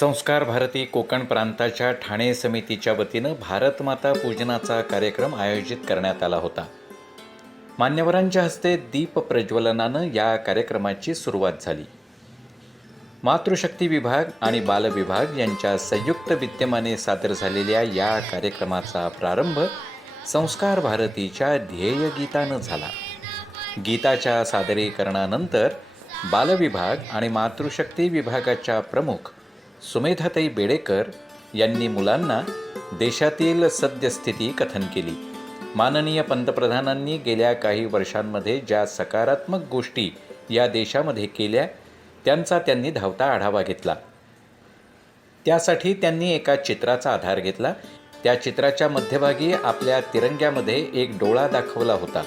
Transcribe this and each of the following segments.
संस्कार भारती कोकण प्रांताच्या ठाणे समितीच्या वतीनं भारतमाता पूजनाचा कार्यक्रम आयोजित करण्यात आला होता. मान्यवरांच्या हस्ते दीप प्रज्वलनानं या कार्यक्रमाची सुरुवात झाली. मातृशक्ती विभाग आणि बाल विभाग यांच्या संयुक्त विद्यमाने सादर झालेल्या या कार्यक्रमाचा प्रारंभ संस्कार भारतीच्या ध्येयगीतानं झाला. गीताच्या सादरीकरणानंतर बालविभाग आणि मातृशक्ती विभागाच्या प्रमुख सुमेधाताई बेडेकर यांनी मुलांना देशातील सद्यस्थिती कथन केली. माननीय पंतप्रधानांनी गेल्या काही वर्षांमध्ये ज्या सकारात्मक गोष्टी या देशामध्ये केल्या त्यांचा त्यांनी धावता आढावा घेतला. त्यासाठी त्यांनी एका चित्राचा आधार घेतला. त्या चित्राच्या मध्यभागी आपल्या तिरंग्यामध्ये एक डोळा दाखवला होता,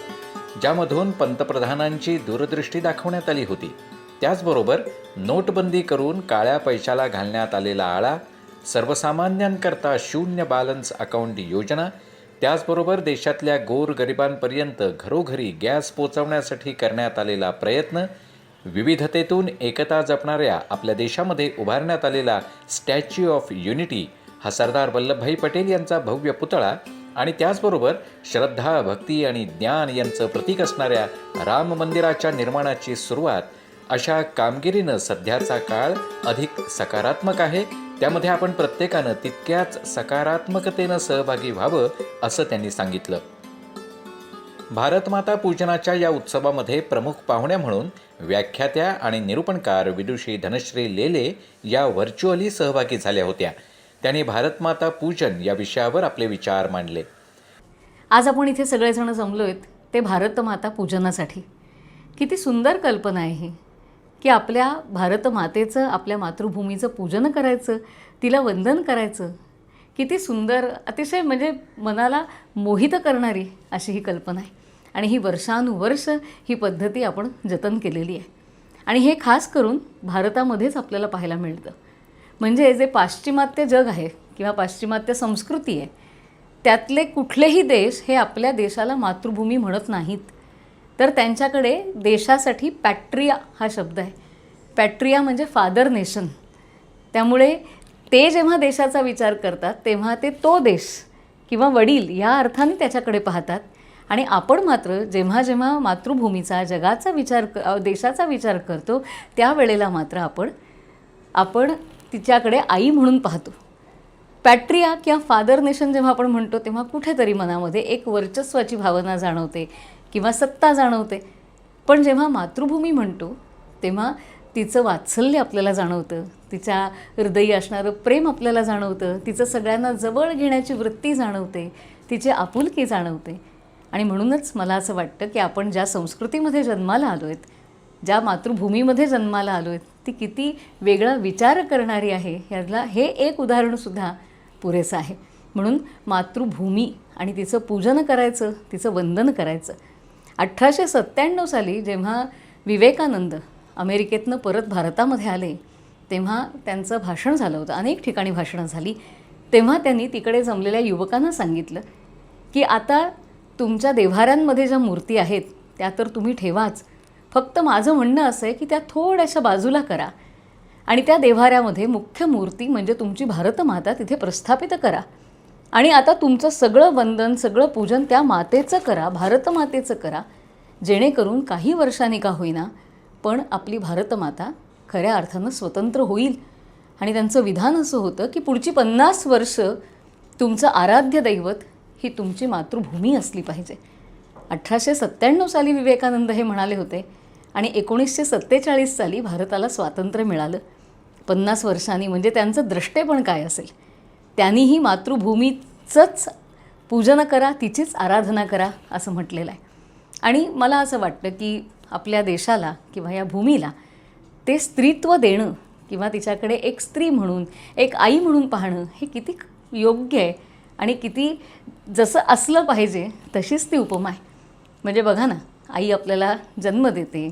ज्यामधून पंतप्रधानांची दूरदृष्टी दाखवण्यात आली होती. त्याचबरोबर नोटबंदी करून काळ्या पैशाला घालण्यात आलेला आळा, सर्वसामान्यांकरता शून्य बॅलन्स अकाउंट योजना, त्याचबरोबर देशातल्या गोरगरिबांपर्यंत घरोघरी गॅस पोचवण्यासाठी करण्यात आलेला प्रयत्न, विविधतेतून एकता जपणाऱ्या आपल्या देशामध्ये उभारण्यात आलेला स्टॅच्यू ऑफ युनिटी हा सरदार वल्लभभाई पटेल यांचा भव्य पुतळा आणि त्याचबरोबर श्रद्धा, भक्ती आणि ज्ञान यांचं प्रतीक असणाऱ्या राम मंदिराच्या निर्माणाची सुरुवात, अशा कामगिरीनं सध्याचा काळ अधिक सकारात्मक आहे. त्यामध्ये आपण प्रत्येकानं तितक्याच सकारात्मकतेनं सहभागी व्हावं असं त्यांनी सांगितलं. भारतमाता पूजनाच्या या उत्सवामध्ये प्रमुख पाहुण्या म्हणून व्याख्यात्या आणि निरूपणकार विदुषी धनश्री लेले या व्हर्च्युअली सहभागी झाल्या होत्या. त्यांनी भारतमाता पूजन या विषयावर आपले विचार मांडले. आज आपण इथे सगळेजण जमलोय ते भारतमाता पूजनासाठी. किती सुंदर कल्पना आहे ही, की आपल्या भारतमातेचं, आपल्या मातृभूमीचं पूजन करायचं, तिला वंदन करायचं. किती सुंदर, अतिशय म्हणजे मनाला मोहित करणारी अशी ही कल्पना आहे. आणि ही वर्षानुवर्ष ही पद्धती आपण जतन केलेली आहे. आणि हे खास करून भारतामध्येच आपल्याला पाहायला मिळतं. म्हणजे जे पाश्चिमात्य जग आहे किंवा पाश्चिमात्य संस्कृती आहे, त्यातले कुठलेही देश हे आपल्या देशाला मातृभूमी म्हणत नाहीत. तर त्यांच्याकडे देशासाठी पॅट्रिया हा शब्द आहे. पॅट्रिया म्हणजे फादर नेशन. त्यामुळे ते जेव्हा देशाचा विचार करतात तेव्हा ते तो देश किंवा वडील या अर्थाने त्याच्याकडे पाहतात. आणि आपण मात्र जेव्हा जेव्हा मातृभूमीचा, जगाचा विचार, देशाचा विचार करतो त्यावेळेला मात्र आपण तिच्याकडे आई म्हणून पाहतो. पॅट्रिया किंवा फादर नेशन जेव्हा आपण म्हणतो तेव्हा कुठेतरी मनामध्ये एक वर्चस्वाची भावना जाणवते किंवा सत्ता जाणवते. पण जेव्हा मातृभूमी म्हणतो तेव्हा तिचं वात्सल्य आपल्याला जाणवतं, तिच्या हृदयी असणारं प्रेम आपल्याला जाणवतं, तिचं सगळ्यांना जवळ घेण्याची वृत्ती जाणवते, तिची आपुलकी जाणवते. आणि म्हणूनच मला असं वाटतं की आपण ज्या संस्कृतीमध्ये जन्माला आलो आहेत, ज्या मातृभूमीमध्ये जन्माला आलो आहेत, ती किती वेगळा विचार करणारी आहे याला हे एक उदाहरणसुद्धा पुरेसं आहे. म्हणून मातृभूमी आणि तिचं पूजन करायचं, तिचं वंदन करायचं. 1897 साली जेव्हा विवेकानंद अमेरिकेतनं परत भारतामध्ये आले तेव्हा त्यांचं भाषण झालं होतं. अनेक ठिकाणी भाषणं झाली. तेव्हा त्यांनी तिकडे जमलेल्या युवकांना सांगितलं की आता तुमच्या देव्हाऱ्यांमध्ये ज्या मूर्ती आहेत त्या तर तुम्ही ठेवाच, फक्त माझं म्हणणं असं आहे की त्या थोड्याशा बाजूला करा आणि त्या देव्हाऱ्यामध्ये मुख्य मूर्ती म्हणजे तुमची भारतमाता तिथे प्रस्थापित करा. आणि आता तुमचं सगळं वंदन, सगळं पूजन त्या मातेचं करा, भारतमातेचं करा, जेणेकरून काही वर्षांनी का होईना पण आपली भारतमाता खऱ्या अर्थानं स्वतंत्र होईल. आणि त्यांचं विधान असं होतं की पुढची 50 वर्ष तुमचं आराध्य दैवत ही तुमची मातृभूमी असली पाहिजे. 1897 साली विवेकानंद हे म्हणाले होते आणि 1947 साली भारताला स्वातंत्र्य मिळालं. 50 वर्षांनी म्हणजे त्यांचं द्रष्टेपण काय असेल. त्यांनीही मातृभूमीचंच पूजन करा, तिचीच आराधना करा असं म्हटलेलं आहे. आणि मला असं वाटतं की आपल्या देशाला किंवा या भूमीला ते स्त्रीत्व देणं किंवा तिच्याकडे एक स्त्री म्हणून, एक आई म्हणून पाहणं हे किती योग्य आहे आणि किती जसं असलं पाहिजे तशीच ती उपमा आहे. म्हणजे बघा ना, आई आपल्याला जन्म देते,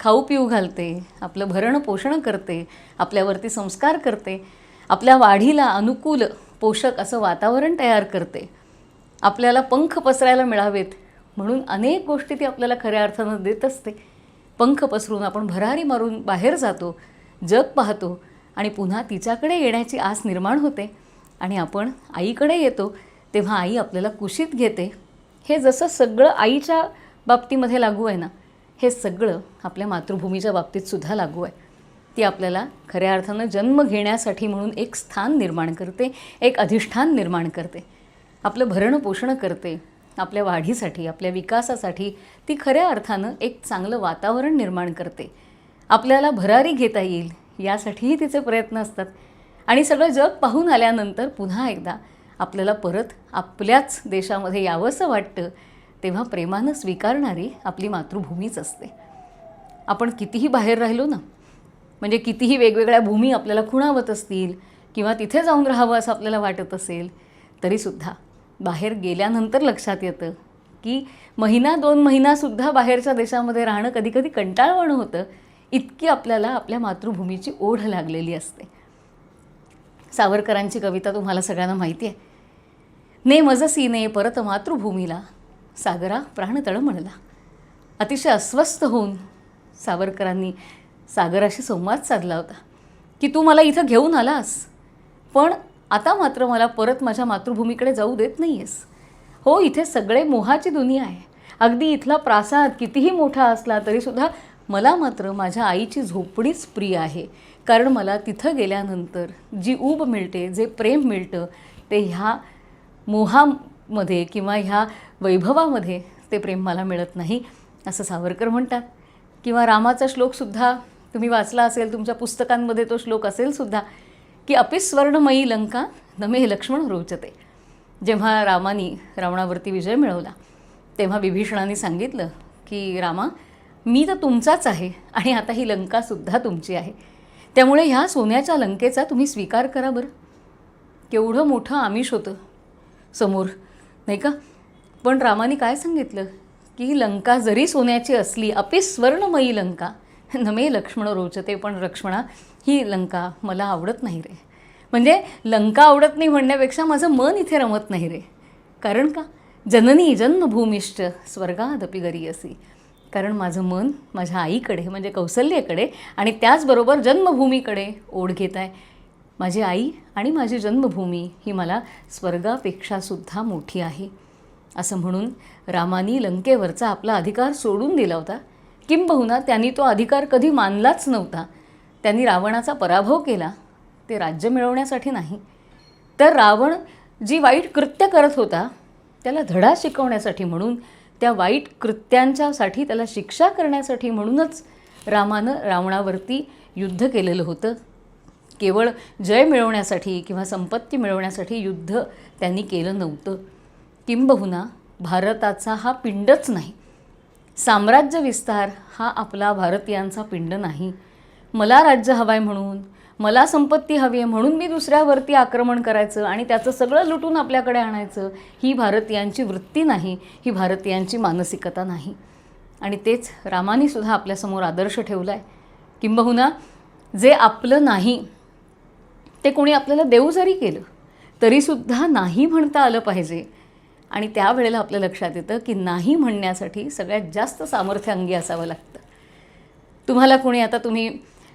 खाऊ पिऊ घालते, आपलं भरण पोषण करते, आपल्यावरती संस्कार करते, आपल्या वाढीला अनुकूल पोषक असं वातावरण तयार करते, आपल्याला पंख पसरायला मिळावेत म्हणून अनेक गोष्टी ती आपल्याला खऱ्या अर्थानं देत असते. पंख पसरून आपण भरारी मारून बाहेर जातो, जग पाहतो आणि पुन्हा तिच्याकडे येण्याची आस निर्माण होते आणि आपण आईकडे येतो तेव्हा आई आपल्याला कुशीत घेते. हे जसं सगळं आईच्या बाबतीमध्ये लागू आहे ना, हे सगळं आपल्या मातृभूमीच्या बाबतीतसुद्धा लागू आहे. ती आपल्याला खऱ्या अर्थानं जन्म घेण्यासाठी म्हणून एक स्थान निर्माण करते, एक अधिष्ठान निर्माण करते, आपलं भरणं पोषणं करते. आपल्या वाढीसाठी, आपल्या विकासासाठी ती खऱ्या अर्थानं एक चांगलं वातावरण निर्माण करते. आपल्याला भरारी घेता येईल यासाठीही तिचे प्रयत्न असतात. आणि सगळं जग पाहून आल्यानंतर पुन्हा एकदा आपल्याला परत आपल्याच देशामध्ये यावंसं वाटतं तेव्हा प्रेमानं स्वीकारणारी आपली मातृभूमीच असते. आपण कितीही बाहेर राहिलो ना, म्हणजे कितीही वेगवेगळ्या भूमी आपल्याला खुणावत असतील किंवा तिथे जाऊन राहावं असं आपल्याला वाटत असेल तरीसुद्धा बाहेर गेल्यानंतर लक्षात येतं की महिना 2 महिनासुद्धा बाहेरच्या देशामध्ये राहणं कधीकधी कंटाळवाणं होतं. इतकी आपल्याला आपल्या मातृभूमीची ओढ लागलेली असते. सावरकरांची कविता तुम्हाला सगळ्यांना माहिती आहे. ने मज सीने परत मातृभूमीला, सागरा प्राण तळमळला. अतिशय अस्वस्थ होऊन सावरकरांनी सागराशी संवाद साधला होता की तू मला इथं घेऊन आलास, पण आता मात्र मला परत माझ्या मातृभूमीकडे जाऊ देत नाही आहेस. हो, इथे सगळे मोहाची दुनिया आहे. अगदी इथला प्रासाद कितीही मोठा असला तरीसुद्धा मला मात्र माझ्या आईची झोपडीच प्रिय आहे. कारण मला तिथं गेल्यानंतर जी ऊब मिळते, जे प्रेम मिळतं ते ह्या मोहामध्ये किंवा ह्या वैभवामध्ये ते प्रेम मला मिळत नाही, असं सावरकर म्हणतात. किंवा रामाचा श्लोकसुद्धा तुम्ही वाचला असेल, तुमच्या पुस्तकांमध्ये तो श्लोक असेलसुद्धा की अपिस्वर्णमयी लंका नमे लक्ष्मण रोचते. जेव्हा रामाने रावणावरती विजय मिळवला तेव्हा विभीषणाने सांगितलं की रामा, मी तर तुमचाच आहे आणि आता ही लंकासुद्धा तुमची आहे. त्यामुळे ह्या सोन्याच्या लंकेचा तुम्ही स्वीकार करा बरं. केवढं मोठं आमिष होतं समोर, नाही का? पण रामाने काय सांगितलं की लंका जरी सोन्याची असली, अपिस्वर्णमयी लंका नमे लक्ष्मण रोचते, पण लक्ष्मणा ही लंका मला आवडत नाही रे. म्हणजे लंका आवडत नाही म्हणण्यापेक्षा माझं मन इथे रमत नाही रे. कारण का? जननी जन्मभूमिश्च स्वर्गादपि गरीयसी. कारण माझं मन माझ्या आईकडे म्हणजे कौसल्येकडे आणि त्याचबरोबर जन्मभूमीकडे ओढ घेत आहे. माझी आई आणि माझी जन्मभूमी ही मला स्वर्गापेक्षासुद्धा मोठी आहे. असं म्हणून रामानी लंकेवरचा आपला अधिकार सोडून दिला होता. किंबहुना त्यांनी तो अधिकार कधी मानलाच नव्हता. त्यांनी रावणाचा पराभव केला ते राज्य मिळवण्यासाठी नाही, तर रावण जी वाईट कृत्य करत होता त्याला धडा शिकवण्यासाठी, म्हणून त्या वाईट कृत्यांच्यासाठी त्याला शिक्षा करण्यासाठी म्हणूनच रामानं रावणावरती युद्ध केलेलं होतं. केवळ जय मिळवण्यासाठी किंवा संपत्ती मिळवण्यासाठी युद्ध त्यांनी केलं नव्हतं. किंबहुना भारताचा हा पिंडच नाही, साम्राज्य विस्तार हा आपला भारतीयांचा पिंड नाही. मला राज्य हवं आहे म्हणून, मला संपत्ती हवी आहे म्हणून मी दुसऱ्यावरती आक्रमण करायचं आणि त्याचं सगळं लुटून आपल्याकडे आणायचं, ही भारतीयांची वृत्ती नाही, ही भारतीयांची मानसिकता नाही. आणि तेच रामानीसुद्धा आपल्यासमोर आदर्श ठेवला आहे. किंबहुना जे आपलं नाही ते कोणी आपल्याला देऊ जरी केलं तरीसुद्धा नाही म्हणता आलं पाहिजे. आणि त्यावेळेला आपल्या लक्षात येतं की नाही म्हणण्यासाठी सगळ्यात जास्त सामर्थ्य अंगी असावं लागतं. तुम्हाला कोणी, आता तुम्ही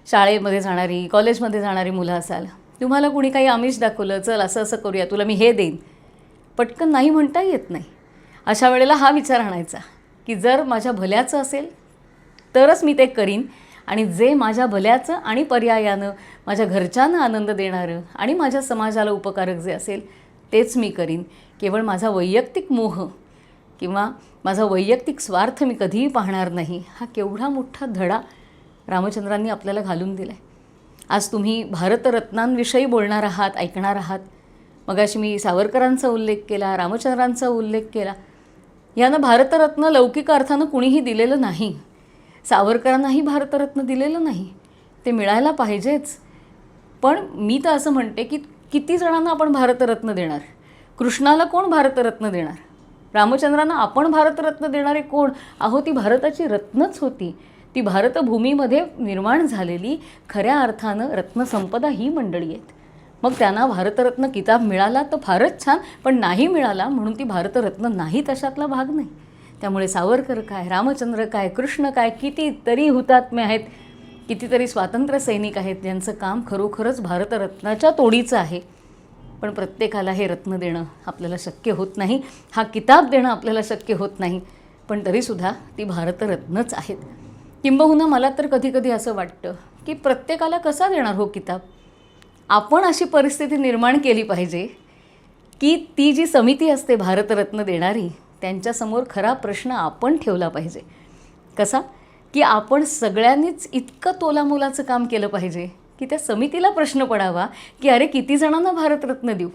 शाळेमध्ये जाणारी, कॉलेजमध्ये जाणारी मुलं असाल, तुम्हाला कोणी काही आमिष दाखवलं, चल असं असं करूया, तुला मी हे देईन, पटकन नाही म्हणता येत नाही. अशा वेळेला हा विचार आणायचा की जर माझ्या भल्याचं असेल तरच मी ते करीन, आणि जे माझ्या भल्याचं आणि पर्यायानं माझ्या घरच्यांना आनंद देणारं आणि माझ्या समाजाला उपकारक जे असेल तेच मी करीन. केवळ माझा वैयक्तिक मोह किंवा माझा वैयक्तिक स्वार्थ मी कधीही पाहणार नाही. हा केवढा मोठा धडा रामचंद्रांनी आपल्याला घालून दिला आहे. आज तुम्ही भारतरत्नांविषयी बोलणार आहात, ऐकणार आहात. मगाशी मी सावरकरांचा उल्लेख केला, रामचंद्रांचा उल्लेख केला. यानं भारतरत्न लौकिक अर्थानं कुणीही दिलेलं नाही. सावरकरांनाही भारतरत्न दिलेलं नाही, ते मिळायला पाहिजेच. पण मी तर असं म्हणते की किती जणांना आपण भारतरत्न देणार? कृष्णाला कोण भारतरत्न देणार? रामचंद्रांना आपण भारतरत्न देणारे कोण? अहो, ती भारताची रत्नच होती. ती भारतभूमीमध्ये निर्माण झालेली खऱ्या अर्थानं रत्नसंपदा ही मंडळी आहेत. मग त्यांना भारतरत्न किताब मिळाला तर फारच छान, पण नाही मिळाला म्हणून ती भारतरत्न नाही तशातला भाग नाही. त्यामुळे सावरकर काय, रामचंद्र काय, कृष्ण काय, कितीतरी हुतात्मे आहेत, कितीतरी स्वातंत्र्य सैनिक आहेत ज्यांचं काम खरोखरच भारतरत्नाच्या तोडीचं आहे, पण प्रत्येकाला हे रत्न देणं आपल्याला शक्य होत नाही, हा किताब देणं आपल्याला शक्य होत नाही, पण तरीसुद्धा ती भारतरत्नच आहेत. किंबहुना मला तर कधीकधी असं वाटतं की प्रत्येकाला कसा देणार हो किताब. आपण अशी परिस्थिती निर्माण केली पाहिजे की ती जी समिती असते भारतरत्न देणारी, त्यांच्यासमोर खरा प्रश्न आपण ठेवला पाहिजे. कसा की आपण सगळ्यांनीच इतकं तोलामोलाचं काम केलं पाहिजे की त्या समितीला प्रश्न पडावा की अरे किती जणांना भारतरत्न देऊ.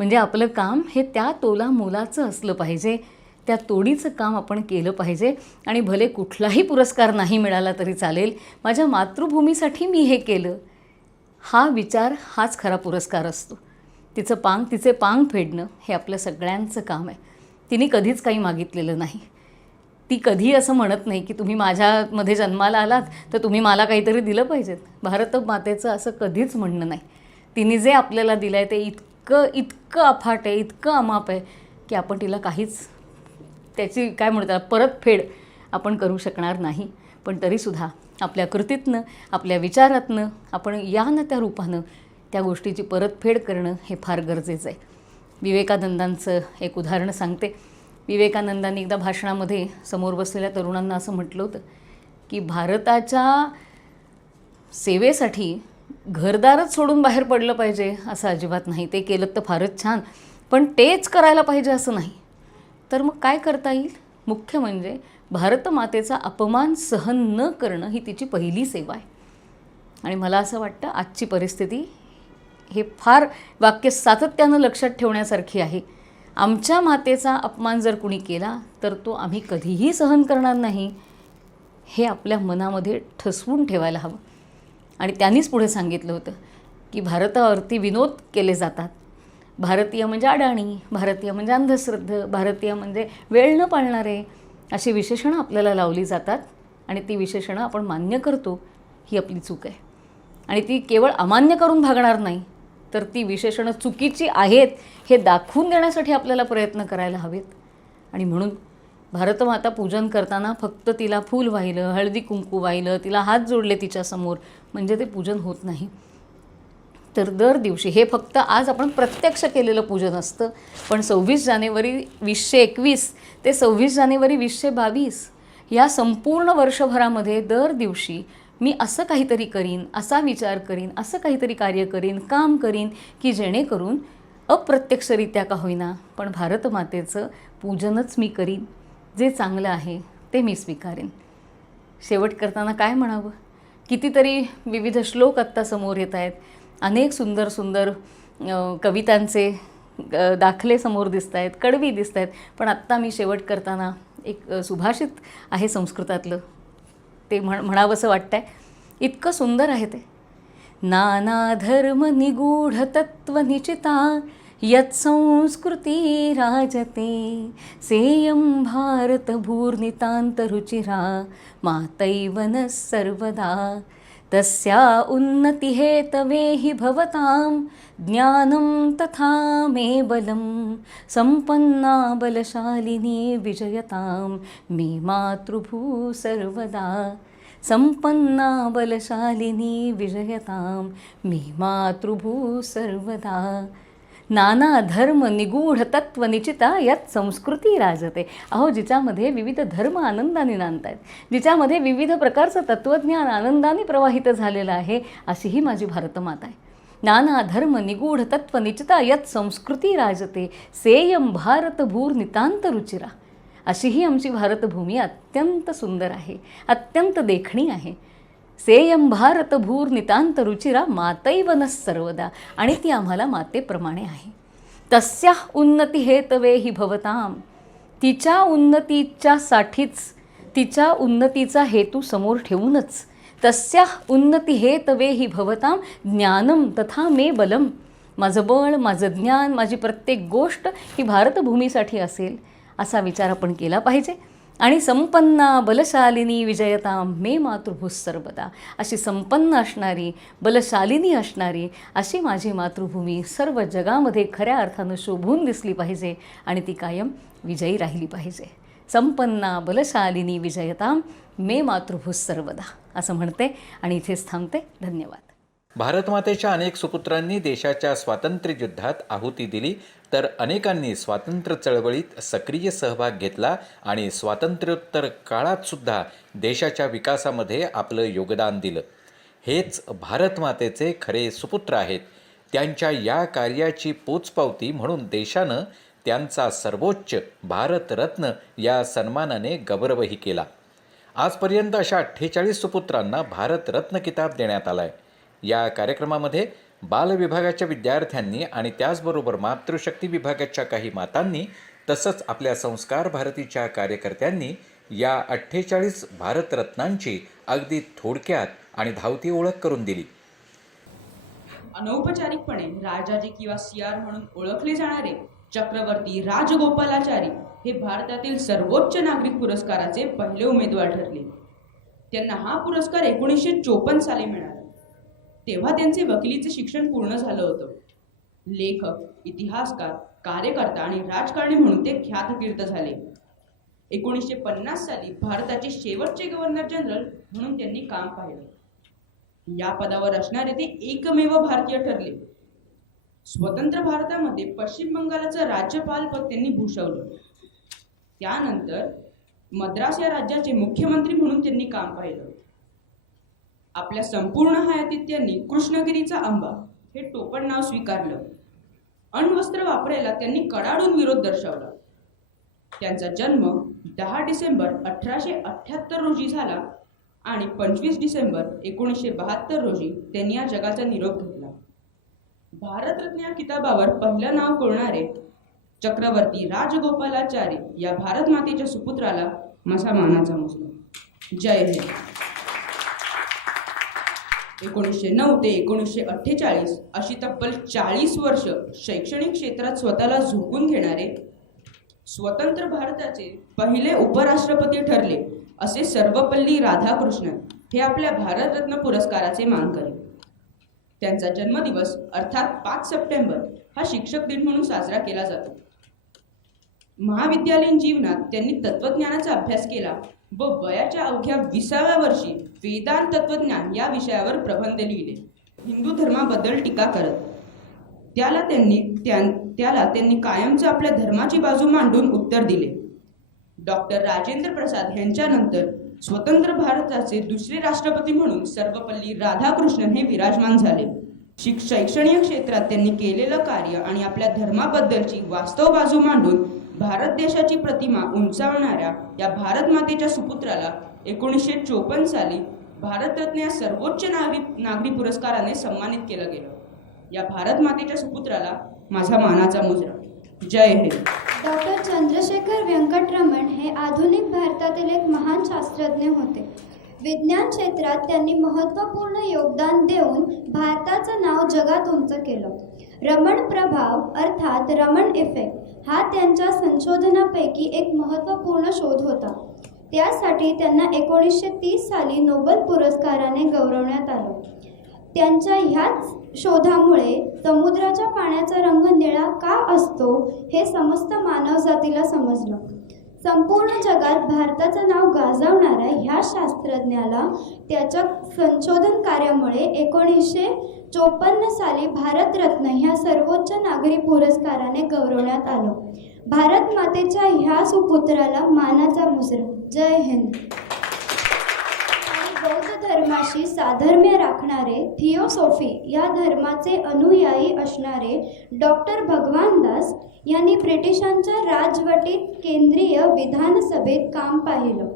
म्हणजे आपलं काम हे त्या तोलामोलाचं असलं पाहिजे, त्या तोडीचं काम आपण केलं पाहिजे. आणि भले कुठलाही पुरस्कार नाही मिळाला तरी चालेल, माझ्या मातृभूमीसाठी मी हे केलं, हा विचार हाच खरा पुरस्कार असतो. तिचे पांग फेडणं हे आपल्या सगळ्यांचं काम आहे. तिने कधीच काही मागितलेलं नाही. ती कधी असं म्हणत नाही की तुम्ही माझ्यामध्ये जन्माला आलात तर तुम्ही मला काहीतरी दिलं पाहिजेत. भारत मातेचं असं कधीच म्हणणं नाही. तिने जे आपल्याला दिलं आहे ते इतकं अफाट आहे, इतकं अमाप आहे की आपण तिला काहीच त्याची काय म्हणतात परतफेड आपण करू शकणार नाही. पण तरीसुद्धा आपल्या कृतीतनं, आपल्या विचारातनं आपण या ना त्या रूपानं त्या गोष्टीची परतफेड करणं हे फार गरजेचं आहे. विवेकानंदांचं एक उदाहरण सांगते. विवेकानंदांनी एकदा भाषणामध्ये समोर बसलेल्या तरुणांना असं म्हटलं होतं की भारताच्या सेवेसाठी घरदारच सोडून बाहेर पडलं पाहिजे असं अजिबात नाही. ते केलं तर फारच छान, पण तेच करायला पाहिजे असं नाही. तर मग काय करता येईल? मुख्य म्हणजे भारतमातेचा अपमान सहन न करणं ही तिची पहिली सेवा आहे. आणि मला असं वाटतं आजची परिस्थिती हे फार वाक्य सातत्यानं लक्षात ठेवण्यासारखी आहे. आमच्या मातेचा अपमान जर कुणी केला तर तो आम्ही कधीही सहन करणार नाही, हे आपल्या मनामध्ये ठसवून ठेवायला हवं. आणि त्यांनीच पुढे सांगितलं होतं की भारतावरती विनोद केले जातात. भारतीय म्हणजे अडाणी, भारतीय म्हणजे अंधश्रद्ध, भारतीय म्हणजे वेळ न पाळणारे, अशी विशेषणं आपल्याला लावली जातात. आणि ती विशेषणं आपण मान्य करतो, ही आपली चूक आहे. आणि ती केवळ अमान्य करून भागणार नाही, तर ती विशेषणं चुकीची आहेत हे दाखवून देण्यासाठी आपल्याला प्रयत्न करायला हवेत. आणि म्हणून भारतमाता पूजन करताना फक्त तिला फूल वाहिलं, हळदी कुंकू वाहिलं, तिला हात जोडले तिच्यासमोर, म्हणजे ते पूजन होत नाही. तर दर दिवशी हे फक्त आज आपण प्रत्यक्ष केलेलं पूजन असतं. पण 26 जानेवारी 2021 ते 26 जानेवारी 2022 या संपूर्ण वर्षभरामध्ये दर दिवशी मी असं काहीतरी करीन, असा विचार करीन, असं काहीतरी कार्य करीन, काम करीन की जेणेकरून अप्रत्यक्षरित्या का होईना पण भारतमातेचं पूजनच मी करीन. जे चांगलं आहे ते मी स्वीकारेन. शेवट करताना काय म्हणावं? कितीतरी विविध श्लोक आत्ता समोर येत आहेत. अनेक सुंदर सुंदर कवितांचे दाखले समोर दिसत आहेत, कडवी दिसत आहेत. पण आत्ता मी शेवट करताना एक सुभाषित आहे संस्कृतातलं, ते म्हणावंसं वाटतं आहे. इतकं सुंदर आहे ते. नाना धर्म निगूढ तत्व निचिता यत् संस्कृती राजते सेयं भारत भूर्नितांत रुचिरा मातैव नः सर्वदा तस्या उन्नति हेतवे हि भवतां ज्ञानं तथा मे बलं संपन्ना बलशालिनी विजयतां मे मातृभू सर्वदा संपन्ना बलशालिनी विजयतां मे मातृभू सर्वदा. नाना धर्म निगूढ तत्व निचिता यात संस्कृती राजते. अहो, जिच्यामध्ये विविध धर्म आनंदाने नांदत आहेत, जिच्यामध्ये विविध प्रकारचं तत्त्वज्ञान आनंदाने प्रवाहित झालेलं आहे, अशी ही माझी भारतमाता आहे. नाना धर्म निगूढ तत्व निचिता यत् संस्कृती राजते सेयं भारत भूर नितांत रुचिरा. अशी ही आमची भारतभूमी अत्यंत सुंदर आहे, अत्यंत देखणी आहे. सेयं भारत भूर नितांत रुचिरा मातैव नः सर्वदा. आणि ती आम्हाला मातेप्रमाणे आहे. तस्या उन्नती हेतवे हि भवतां. तिच्या उन्नतीच्यासाठीच, तिच्या उन्नतीचा हेतू समोर ठेवूनच, तस्या उन्नती हेतवे हि भवतां ज्ञानं तथा मे बलं. माझं बळ, माझं ज्ञान, माझी प्रत्येक गोष्ट ही भारतभूमीसाठी असेल असा विचार आपण केला पाहिजे. आणि संपन्ना बलशालिनी विजयतां मे मातृभूः सर्वदा. अशी संपन्न असणारी, बलशालिनी असणारी अशी माझी मातृभूमी सर्व जगामध्ये खऱ्या अर्थानं शोभून दिसली पाहिजे आणि ती कायम विजयी राहिली पाहिजे. संपन्ना बलशालिनी विजयतां मे मातृभूः सर्वदा. असं म्हणते आणि इथेच थांबते. धन्यवाद. भारतमातेच्या अनेक सुपुत्रांनी देशाच्या स्वातंत्र्ययुद्धात आहुती दिली, तर अनेकांनी स्वातंत्र्य चळवळीत सक्रिय सहभाग घेतला आणि स्वातंत्र्योत्तर काळात सुद्धा देशाच्या विकासामध्ये आपलं योगदान दिलं. हेच भारतमातेचे खरे सुपुत्र आहेत. त्यांच्या या कार्याची पोचपावती म्हणून देशानं त्यांचा सर्वोच्च भारतरत्न या सन्मानाने गौरवही केला. आजपर्यंत अशा 48 सुपुत्रांना भारतरत्न किताब देण्यात आला आहे. या कार्यक्रमामध्ये बालविभागाच्या विद्यार्थ्यांनी आणि त्याचबरोबर मातृशक्ती विभागाच्या काही मातांनी तसंच आपल्या संस्कार भारतीच्या कार्यकर्त्यांनी या 48 भारतरत्नांची अगदी थोडक्यात आणि धावती ओळख करून दिली. अनौपचारिकपणे राजाजी किंवा CR म्हणून ओळखले जाणारे चक्रवर्ती राजगोपालाचारी हे भारतातील सर्वोच्च नागरिक पुरस्काराचे पहिले उमेदवार ठरले. त्यांना हा पुरस्कार 1954 साली मिळाला. तेव्हा त्यांचे वकिलीचे शिक्षण पूर्ण झालं होतं. लेखक, इतिहासकार, कार्यकर्ता आणि राजकारणी म्हणून ते ख्यातकीर्त झाले. 1950 साली भारताचे शेवटचे गव्हर्नर जनरल म्हणून त्यांनी काम पाहिलं. या पदावर असणारे ते एकमेव भारतीय ठरले. स्वतंत्र भारतामध्ये पश्चिम बंगालचं राज्यपाल पद त्यांनी भूषवलं. त्यानंतर मद्रास या राज्याचे मुख्यमंत्री म्हणून त्यांनी काम पाहिलं. आपल्या संपूर्ण हयातीत त्यांनी कृष्णगिरीचा आंबा हे टोपण नाव स्वीकारलं. अण्वस्त्र वापरायला त्यांनी कडाडून विरोध दर्शवला. त्यांचा जन्म 10 डिसेंबर 1878 रोजी झाला आणि 25 डिसेंबर 1972 रोजी त्यांनी या जगाचा निरोप घेतला. भारतरत्न या किताबावर पहिलं नाव कोरणारे चक्रवर्ती राजगोपालाचारी या भारतमातेच्या सुपुत्राला माझा मानाचा मुजरा. जय हिंद. 1909 ते 1948 अशी तब्बल 40 वर्ष शैक्षणिक क्षेत्रात स्वतःला झोकून घेणारे स्वतंत्र भारताचे पहिले उपराष्ट्रपती ठरले असे सर्वपल्ली राधाकृष्णन हे आपल्या भारतरत्न पुरस्काराचे मानकरी. त्यांचा जन्मदिवस अर्थात 5 सप्टेंबर हा शिक्षक दिन म्हणून साजरा केला जातो. महाविद्यालयीन जीवनात त्यांनी तत्त्वज्ञानाचा अभ्यास केला व वयाच्या अवघ्या 20व्या वर्षी वेदांत तत्त्वज्ञान या विषयावर प्रबंध लिहिले. हिंदू धर्माबद्दल टीका करत त्याला त्यांनी कायमचं आपल्या धर्माची बाजू मांडून उत्तर दिले. डॉक्टर राजेंद्र प्रसाद यांच्यानंतर स्वतंत्र भारताचे दुसरे राष्ट्रपती म्हणून सर्वपल्ली राधाकृष्णन हे विराजमान झाले. शैक्षणिक क्षेत्रात त्यांनी केलेलं कार्य आणि आपल्या धर्माबद्दलची वास्तव बाजू मांडून भारत देशाची प्रतिमा उंचावणाऱ्या या भारतमातेच्या सुपुत्राला 1954 साली भारतरत्न या सर्वोच्च नागरी पुरस्काराने सन्मानित केलं गेलं. या भारतमातेच्या सुपुत्राला माझा मानाचा मुजरा. जय हिंद. डॉक्टर चंद्रशेखर व्यंकटरमण हे आधुनिक भारतातील एक महान शास्त्रज्ञ होते. विज्ञान क्षेत्रात त्यांनी महत्त्वपूर्ण योगदान देऊन भारताचं नाव जगात उंच केलं. रमण प्रभाव अर्थात रमण इफेक्ट हा त्यांच्या संशोधनापैकी एक महत्त्वपूर्ण शोध होता. त्यासाठी त्यांना 1930 साली नोबेल पुरस्काराने गौरवण्यात आलं. त्यांच्या ह्याच शोधामुळे समुद्राच्या पाण्याचा रंग निळा का असतो हे समस्त मानवजातीला समजलं. संपूर्ण जगात भारताचं नाव गाजवणाऱ्या ह्या शास्त्रज्ञाला त्याच्या संशोधन कार्यामुळे 1954 साली भारतरत्न ह्या सर्वोच्च नागरी पुरस्काराने गौरवण्यात आलं. भारत मातेच्या ह्या सुपुत्राला मानाचा मुजरा. जय हिंद. बौद्ध धर्माशी साधर्म्य राखणारे थिओसॉफी या धर्माचे अनुयायी असणारे डॉक्टर भगवानदास यांनी ब्रिटिशांच्या राजवटीत केंद्रीय विधानसभेत काम पाहिलं.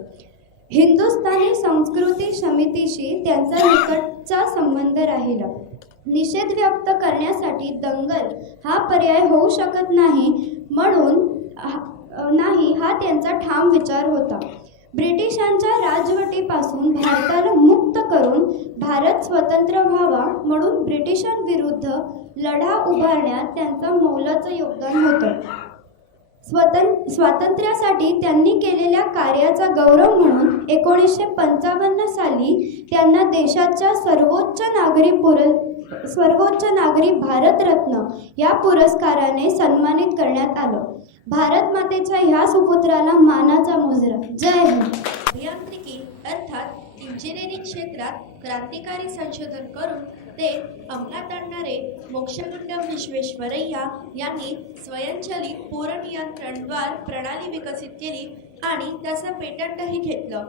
हिंदुस्थानी संस्कृती समितीशी त्यांचा निकटचा संबंध राहिला. निषेध व्यक्त करण्यासाठी दंगल हा पर्याय होऊ शकत नाही म्हणून हा त्यांचा ठाम विचार होता. ब्रिटिशांच्या राजवटीपासून भारताला मुक्त करून भारत स्वतंत्र व्हावा म्हणून ब्रिटिशांविरुद्ध लढा उभारण्यात त्यांचं मोलाचं योगदान होतं. स्वातंत्र्यासाठी त्यांनी केलेल्या कार्याचा गौरव म्हणून 1955 साली त्यांना देशाच्या सर्वोच्च नागरी भारतरत्न या पुरस्काराने सन्मानित करण्यात आलं. भारत मातेच्या ह्या सुपुत्राला मानाचा मुजरा. जय हिंद. अभियांत्रिकी अर्थात इंजिनिअरिंग क्षेत्रात क्रांतिकारी संशोधन करून ते अंमलात आणणारे मोक्षगुंडम विश्वेश्वरय्या यांनी स्वयंचलित पूरनियंत्रणद्वार प्रणाली विकसित केली आणि त्याचं पेटंटही घेतलं.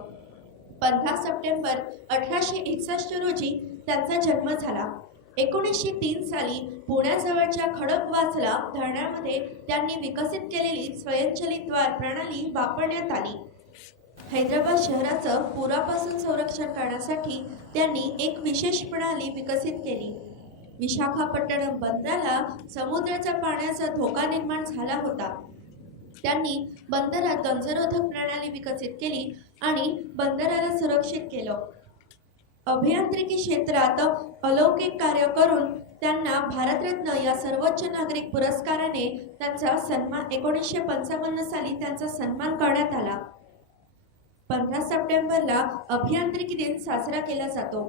15 सप्टेंबर 1861 रोजी त्यांचा जन्म झाला. 1903 साली पुण्याजवळच्या खडकवासला धरणामध्ये त्यांनी विकसित केलेली स्वयंचलित द्वार प्रणाली वापरण्यात आली. हैदराबाद शहराचं पुरापासून संरक्षण करण्यासाठी त्यांनी एक विशेष प्रणाली विकसित केली. विशाखापट्टणम बंदराला समुद्राच्या पाण्याचा धोका निर्माण झाला होता. त्यांनी बंदरात गंजरोधक प्रणाली विकसित केली आणि बंदराला सुरक्षित केलं. अभियांत्रिकी क्षेत्रात अलौकिक कार्य करून त्यांना भारतरत्न या सर्वोच्च नागरिक पुरस्काराने त्यांचा सन्मान 1955 साली त्यांचा सन्मान करण्यात आला. 15 सप्टेंबरला अभियांत्रिकी दिन साजरा केला जातो.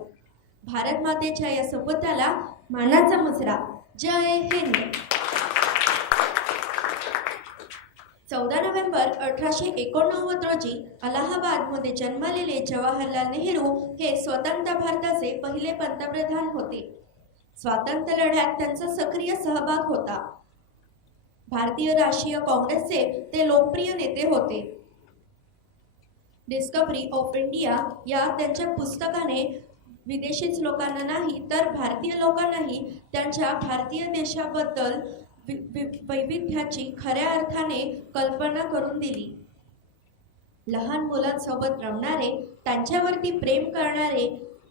भारत मातेच्या या सुपुत्राला मानाचा मुजरा. जय हिंद. 14 नोव्हेंबर 1889 रोजी अलाहाबादमध्ये जन्मलेले जवाहरलाल नेहरू हे स्वतंत्र भारताचे पहिले पंतप्रधान होते. स्वातंत्र्य लढ्यात त्यांचा सक्रिय सहभाग होता. भारतीय राष्ट्रीय काँग्रेसचे ते लोकप्रिय नेते होते. डिस्कव्हरी ऑफ इंडिया या त्यांच्या पुस्तकाने विदेशीच लोकांना नाही तर भारतीय लोकांनाही त्यांच्या भारतीय देशाबद्दल वैविध्याची खऱ्या अर्थाने कल्पना करून दिली. लहान मुलांसोबत रमणारे, त्यांच्यावरती प्रेम करणारे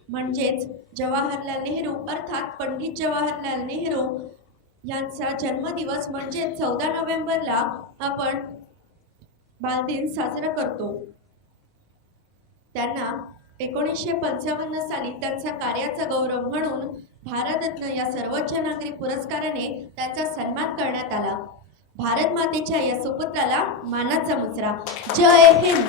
म्हणजेच जवाहरलाल नेहरू अर्थात पंडित जवाहरलाल नेहरू यांचा जन्मदिवस म्हणजे 14 नोव्हेंबरला आपण बालदिन साजरा करतो. त्यांना 1955 साली त्यांच्या कार्याचा गौरव म्हणून भारतरत्न या सर्वोच्च नागरिक पुरस्काराने त्यांचा सन्मान करण्यात आला. भारत मातेच्या या सुपुत्राला मानाचा मुजरा. जय हिंद.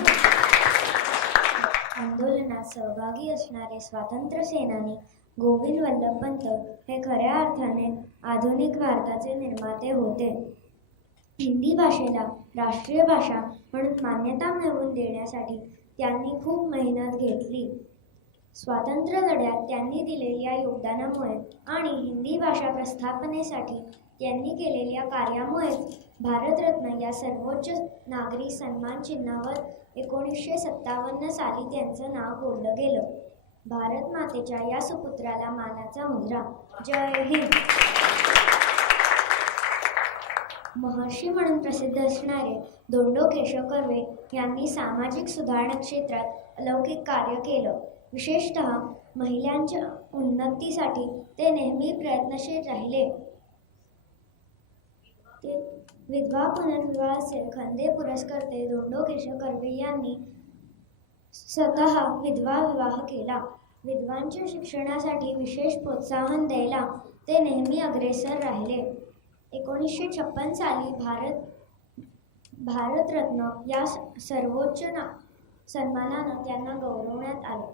आंदोलनात सहभागी असणारे स्वातंत्र्य सेनानी गोविंद वल्लभ पंत हे खऱ्या अर्थाने आधुनिक भारताचे निर्माते होते. हिंदी भाषेला राष्ट्रीय भाषा म्हणून मान्यता मिळवून देण्यासाठी त्यांनी खूप मेहनत घेतली. स्वातंत्र्य लढ्यात त्यांनी दिलेल्या योगदानामुळे आणि हिंदी भाषा प्रस्थापनेसाठी त्यांनी केलेल्या कार्यामुळेच भारतरत्न या सर्वोच्च नागरी सन्मान चिन्हावर 1957 साली त्यांचं नाव जोडलं गेलं. भारत मातेच्या या सुपुत्राला मानाचा मुजरा. जय हिंद. महर्षी म्हणून प्रसिद्ध असणारे धोंडो केशव कर्वे यांनी सामाजिक सुधारणा क्षेत्रात अलौकिक कार्य केलं. विशेषतः महिलांच्या उन्नतीसाठी ते नेहमी प्रयत्नशील राहिले. ते विधवा पुनर्विवाहाचे खंदे पुरस्कर्ते धोंडो केशव कर्वे यांनी स्वतः विधवा विवाह केला. विधवांच्या शिक्षणासाठी विशेष प्रोत्साहन द्यायला ते नेहमी अग्रेसर राहिले. 1956 साली भारतरत्न या सर्वोच्च सन्मानानं त्यांना गौरवण्यात आलं.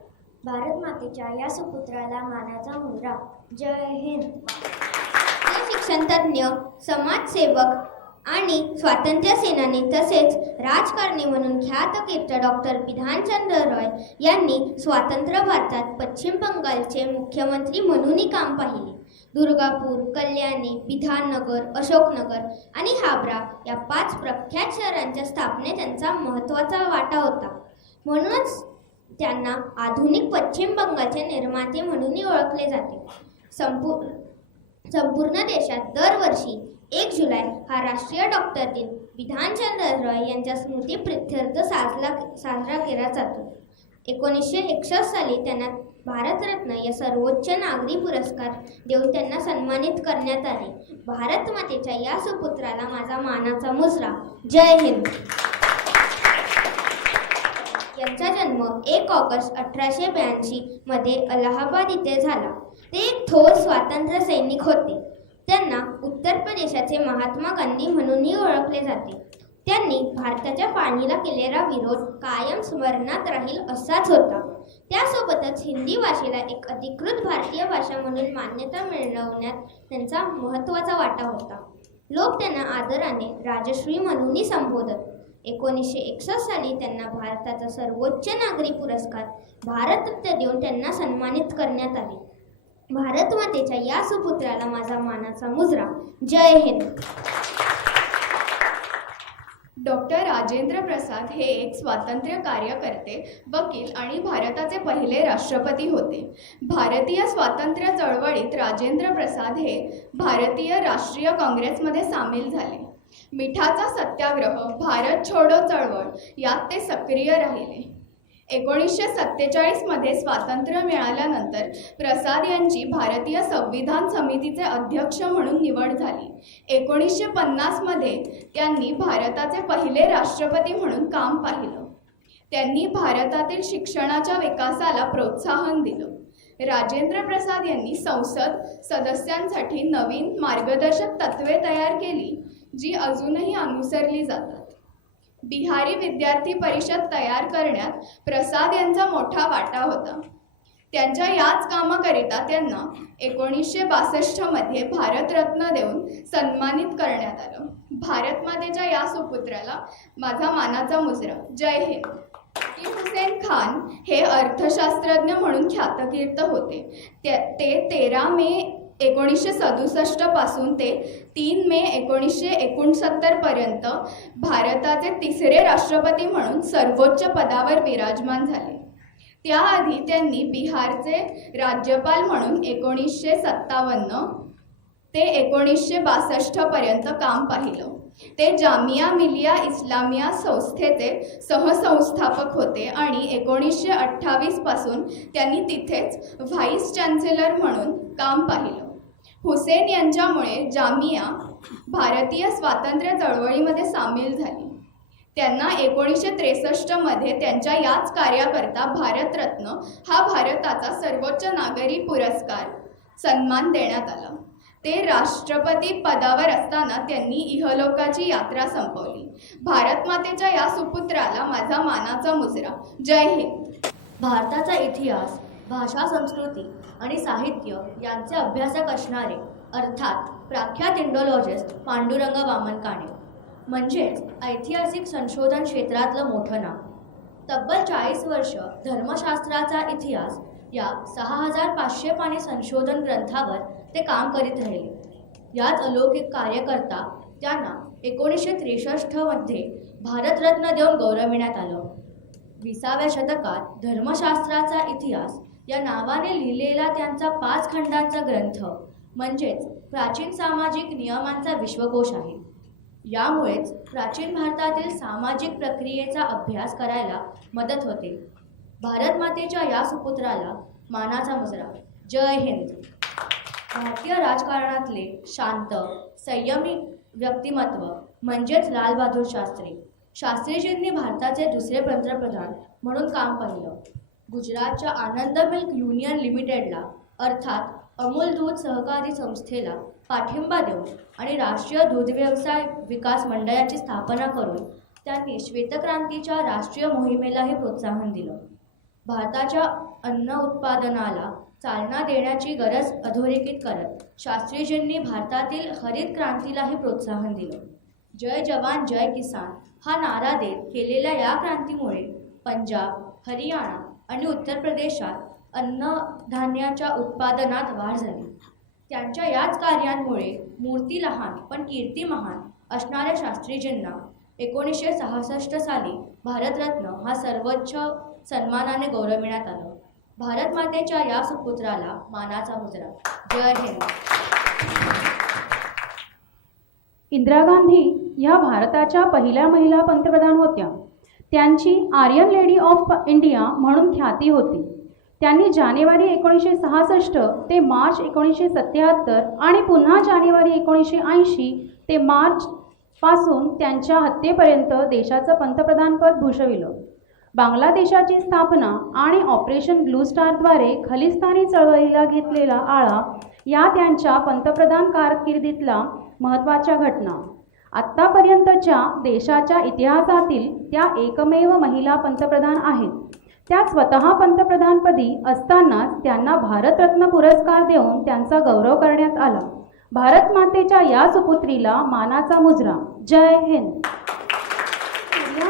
भारत मातेच्या या सुपुत्राला मानाचा मुजरा. जय हिंद. शिक्षणतज्ञ, समाजसेवक आणि स्वातंत्र्य सेनानी तसेच राजकारणी म्हणून ख्यातकीर्त डॉक्टर बिधानचंद्र रॉय यांनी स्वतंत्र भारतात पश्चिम बंगालचे मुख्यमंत्री म्हणूनही काम पाहिले. दुर्गापूर, कल्याणी, बिधाननगर, अशोकनगर आणि हावडा या 5 प्रख्यात शहरांच्या स्थापनेत त्यांचा महत्त्वाचा वाटा होता. म्हणूनच त्यांना आधुनिक पश्चिम बंगालचे निर्माते म्हणूनही ओळखले जाते. संपूर्ण देशात दरवर्षी 1 जुलै हा राष्ट्रीय डॉक्टर दिन बिधानचंद्र रॉय यांच्या स्मृतीप्रित्यर्थ साजरा केला जातो. 1961 साली त्यांना भारतरत्न या सर्वोच्च नागरी पुरस्कार देऊन त्यांना सन्मानित करण्यात आले. भारत मातेच्या या सुपुत्राला माझा मानाचा मुजरा. जय हिंद. यांचा जन्म 1 ऑगस्ट 1882 मध्ये अलाहाबाद इथे झाला. ते एक थोर स्वातंत्र्य सैनिक होते. त्यांना उत्तर प्रदेशाचे महात्मा गांधी म्हणूनही ओळखले जाते. त्यांनी भारताच्या फाळणीला केलेला विरोध कायम स्मरणात राहील असाच होता. त्यासोबतच हिंदी भाषेला एक अधिकृत भारतीय भाषा म्हणून मान्यता मिळवण्यात त्यांचा महत्त्वाचा वाटा होता. लोक त्यांना आदराने राजश्री म्हणूनही संबोधत. 1961 साली त्यांना भारताचा सर्वोच्च नागरी पुरस्कार भारतरत्न देऊन त्यांना सन्मानित करण्यात आले. भारत मातेच्या या सुपुत्राला माझा मानाचा मुजरा. जय हिंद. डॉक्टर राजेंद्र प्रसाद हे एक स्वातंत्र्य कार्यकर्ते, वकील आणि भारताचे पहिले राष्ट्रपती होते. भारतीय स्वातंत्र्य चळवळीत राजेंद्र प्रसाद हे भारतीय राष्ट्रीय काँग्रेसमध्ये सामील झाले. मिठाचा सत्याग्रह, भारत छोडो चळवळ यात ते सक्रिय राहिले. 1947 मध्ये स्वातंत्र्य मिळाल्यानंतर प्रसाद यांची भारतीय संविधान समितीचे अध्यक्ष म्हणून निवड झाली. 1950 मध्ये त्यांनी भारताचे पहिले राष्ट्रपती म्हणून काम पाहिलं. त्यांनी भारतातील शिक्षणाच्या विकासाला प्रोत्साहन दिलं. राजेंद्र प्रसाद यांनी संसद सदस्यांसाठी नवीन मार्गदर्शक तत्त्वे तयार केली, जी अजूनही अनुसरली जातात. बिहारी विद्यार्थी परिषद तयार करण्यात प्रसाद यांचा मोठा वाटा होता. त्यांच्या याच कामाकरिता त्यांना 1962 मध्ये भारतरत्न देऊन सन्मानित करण्यात आलं. भारत मातेच्या या सुपुत्राला माझा मानाचा मुजरा. जय हिंद. की हुसेन खान हे अर्थशास्त्रज्ञ म्हणून ख्यातकीर्त होते. ते 13 मे 1967 पासून ते 3 मे 1969 पर्यंत भारताचे तिसरे राष्ट्रपती म्हणून सर्वोच्च पदावर विराजमान झाले. त्याआधी त्यांनी बिहारचे राज्यपाल म्हणून 1957 ते 1962 पर्यंत काम पाहिलं. ते जामिया मिलिया इस्लामिया संस्थेचे सहसंस्थापक होते आणि 1928 पासून त्यांनी तिथेच व्हाईस चान्सलर म्हणून काम पाहिलं. हुसेन यांच्यामुळे जामिया भारतीय स्वातंत्र्य चळवळीमध्ये सामील झाली. त्यांना 1963 मध्ये त्यांच्या याच कार्याकरता भारतरत्न हा भारताचा सर्वोच्च नागरी पुरस्कार सन्मान देण्यात आला. ते राष्ट्रपती पदावर असताना त्यांनी इहलोकाची यात्रा संपवली. भारत मातेच्या या सुपुत्राला माझा मानाचा मुजरा. जय हिंद. भारताचा इतिहास, भाषा, संस्कृती आणि साहित्य यांचे अभ्यासक असणारे अर्थात प्रख्यात इंडोलॉजिस्ट पांडुरंग वामन काणे म्हणजेच ऐतिहासिक संशोधन क्षेत्रातलं मोठं नाव. तब्बल 40 वर्ष धर्मशास्त्राचा इतिहास या 6500 पानी संशोधन ग्रंथावर ते काम करीत राहिले. याच अलौकिक कार्यकर्ता त्यांना 1963 मध्ये भारतरत्न देऊन गौरविण्यात आलं. 20व्या शतकात धर्मशास्त्राचा इतिहास या नावाने लिहिलेला त्यांचा 5 खंडांचा ग्रंथ म्हणजेच प्राचीन सामाजिक नियमांचा विश्वकोश आहे. यामुळेच प्राचीन भारतातील सामाजिक प्रक्रियेचा अभ्यास करायला मदत होते. भारत मातेच्या या सुपुत्राला मानाचा मुजरा. जय हिंद. भारतीय राजकारणातले शांत, संयमी व्यक्तिमत्व म्हणजेच लालबहादूर शास्त्री. शास्त्रीजींनी भारताचे दुसरे पंतप्रधान म्हणून काम पाहिलं. गुजरातच्या आनंद मिल्क युनियन लिमिटेडला अर्थात अमूल दूध सहकारी संस्थेला पाठिंबा देऊन आणि राष्ट्रीय दूध व्यवसाय विकास मंडळाची स्थापना करून त्यांनी श्वेतक्रांतीच्या राष्ट्रीय मोहिमेलाही प्रोत्साहन दिलं. भारताच्या अन्न उत्पादनाला चालना देण्याची गरज अधोरेखित करत शास्त्रीजींनी भारतातील हरित क्रांतीलाही प्रोत्साहन दिलं. जय जवान जय किसान हा नारा देत केलेल्या या क्रांतीमुळे पंजाब, हरियाणा आणि उत्तर प्रदेशात अन्नधान्याच्या उत्पादनात वाढ झाली. त्यांच्या याच कार्यांमुळे मूर्ती लहान पण कीर्ती महान असणाऱ्या शास्त्रीजींना 1966 साली भारतरत्न हा सर्वोच्च सन्मानाने गौरविण्यात आलं. भारत मातेच्या या सुपुत्राला मानाचा मुजरा. जय हिंद. इंदिरा गांधी या भारताच्या पहिल्या महिला पंतप्रधान होत्या. त्यांची आर्यन लेडी ऑफ इंडिया म्हणून ख्याती होती. त्यांनी जानेवारी 1966 ते मार्च 1977 आणि पुन्हा जानेवारी 1980 ते मार्च पासून त्यांच्या हत्येपर्यंत देशाचं पंतप्रधानपद भूषविलं. बांगलादेशाची स्थापना आणि ऑपरेशन ब्लू स्टारद्वारे खलिस्तानी चळवळीला घेतलेला आळा या त्यांच्या पंतप्रधान कारकिर्दीतल्या महत्त्वाच्या घटना. आत्तापर्यंतच्या देशाच्या इतिहासातील त्या एकमेव महिला पंतप्रधान आहेत. त्या स्वतः पंतप्रधानपदी असतानाच त्यांना भारतरत्न पुरस्कार देऊन त्यांचा गौरव करण्यात आला. भारत मातेच्या या सुपुत्रीला मानाचा मुजरा. जय हिंद.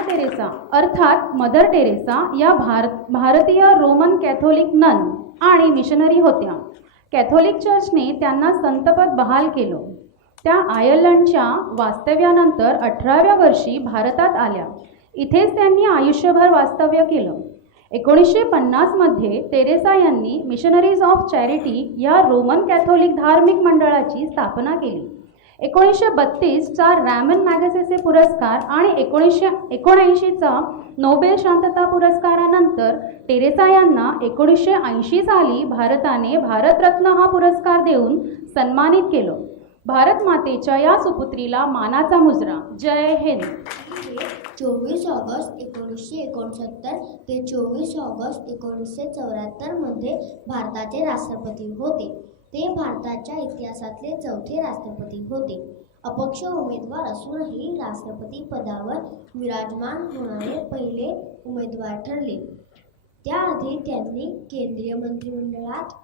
टेरेसा अर्थात मदर टेरेसा या भारतीय रोमन कॅथोलिक नन आणि मिशनरी होत्या. कॅथोलिक चर्चने त्यांना संतपद बहाल केलं. त्या आयर्लंडच्या वास्तव्यानंतर 18व्या वर्षी भारतात आल्या. इथेच त्यांनी आयुष्यभर वास्तव्य केलं. 1950मध्ये टेरेसा यांनी मिशनरीज ऑफ चॅरिटी या रोमन कॅथोलिक धार्मिक मंडळाची स्थापना केली. 1932चा रॅमन मॅगसेसे पुरस्कार आणि 1979चा नोबेल शांतता पुरस्कारानंतर टेरेसा यांना 1980 साली भारताने भारतरत्न हा पुरस्कार देऊन सन्मानित केलं. भारत मातेच्या या सुपुत्रीला मानाचा मुजरा. जय हिंद. 24 ऑगस्ट 1969 ते 24 ऑगस्ट 1974 मध्ये भारताचे राष्ट्रपती होते. ते भारताच्या इतिहासातले चौथे राष्ट्रपती होते. अपक्ष उमेदवार असूनही राष्ट्रपती पदावर विराजमान होणारे पहिले उमेदवार ठरले. त्याआधी त्यांनी केंद्रीय मंत्रिमंडळात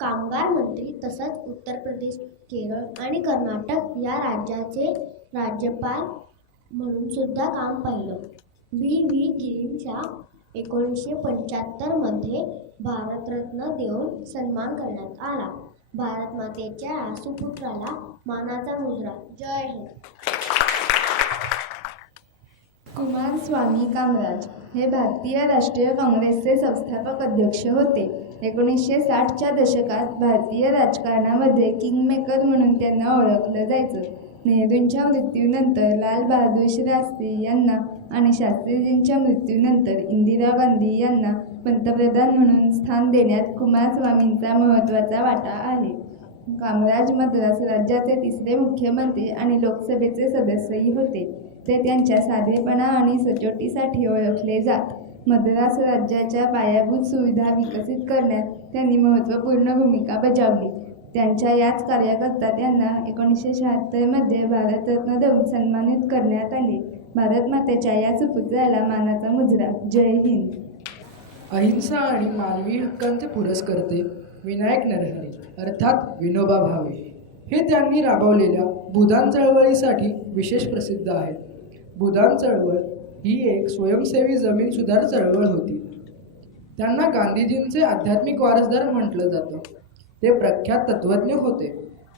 कामगार मंत्री तसंच उत्तर प्रदेश, केरळ आणि कर्नाटक या राज्याचे राज्यपाल म्हणून सुद्धा काम पाहिलं. व्ही गिरींचा 1975मध्ये भारतरत्न देऊन सन्मान करण्यात आला. भारत मातेच्या सुपुत्राला मानाचा मुजरा. जय हिंद. कुमारस्वामी कामराज हे भारतीय राष्ट्रीय काँग्रेसचे संस्थापक अध्यक्ष होते. 1960च्या दशकात भारतीय राजकारणामध्ये किंगमेकर म्हणून त्यांना ओळखलं जायचं. नेहरूंच्या मृत्यूनंतर लाल बहादूर शास्त्री यांना आणि शास्त्रीजींच्या मृत्यूनंतर इंदिरा गांधी यांना पंतप्रधान म्हणून स्थान देण्यात कुमारस्वामींचा महत्त्वाचा वाटा आहे. कामराज मद्रास राज्याचे तिसरे मुख्यमंत्री आणि लोकसभेचे सदस्यही होते. ते त्यांच्या साधेपणा आणि सचोटीसाठी ओळखले जात. मद्रास राज्याच्या पायाभूत सुविधा विकसित करण्यात त्यांनी महत्त्वपूर्ण भूमिका बजावली. त्यांच्या याच कार्यकर्ता त्यांना 1976मध्ये भारतरत्न देऊन सन्मानित करण्यात आले. भारतमातेच्या या सुपुत्राला मानाचा मुजरा. जय हिंद. अहिंसा आणि मानवी हक्कांचे पुरस्कर्ते विनायक नरहरी अर्थात विनोबा भावे हे त्यांनी राबवलेल्या भूदान चळवळीसाठी विशेष प्रसिद्ध आहेत. भूदान चळवळ ही एक स्वयंसेवी जमीन सुधार चळवळ होती. त्यांना गांधीजींचे आध्यात्मिक वारसदार म्हटलं जातं. ते प्रख्यात तत्त्वज्ञ होते.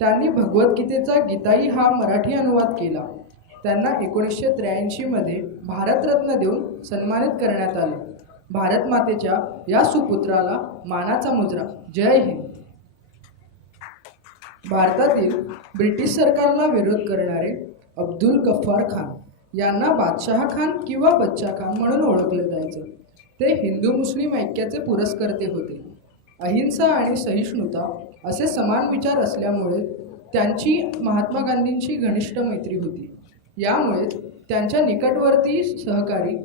त्यांनी भगवद्गीतेचा गीताई हा मराठी अनुवाद केला. त्यांना 1983मध्ये भारतरत्न देऊन सन्मानित करण्यात आले. भारत मातेच्या या सुपुत्राला मानाचा मुजरा. जय हिंद. भारतातील ब्रिटिश सरकारला विरोध करणारे अब्दुल गफ्फार खान यांना बादशाह खान किंवा बच्चा खान म्हणून ओळखले जायचे. ते हिंदू मुस्लिम ऐक्याचे पुरस्कर्ते होते. अहिंसा आणि सहिष्णुता असे समान विचार असल्यामुळे त्यांची महात्मा गांधींशी घनिष्ठ मैत्री होती. यामुळे त्यांच्या निकटवर्ती सहकारी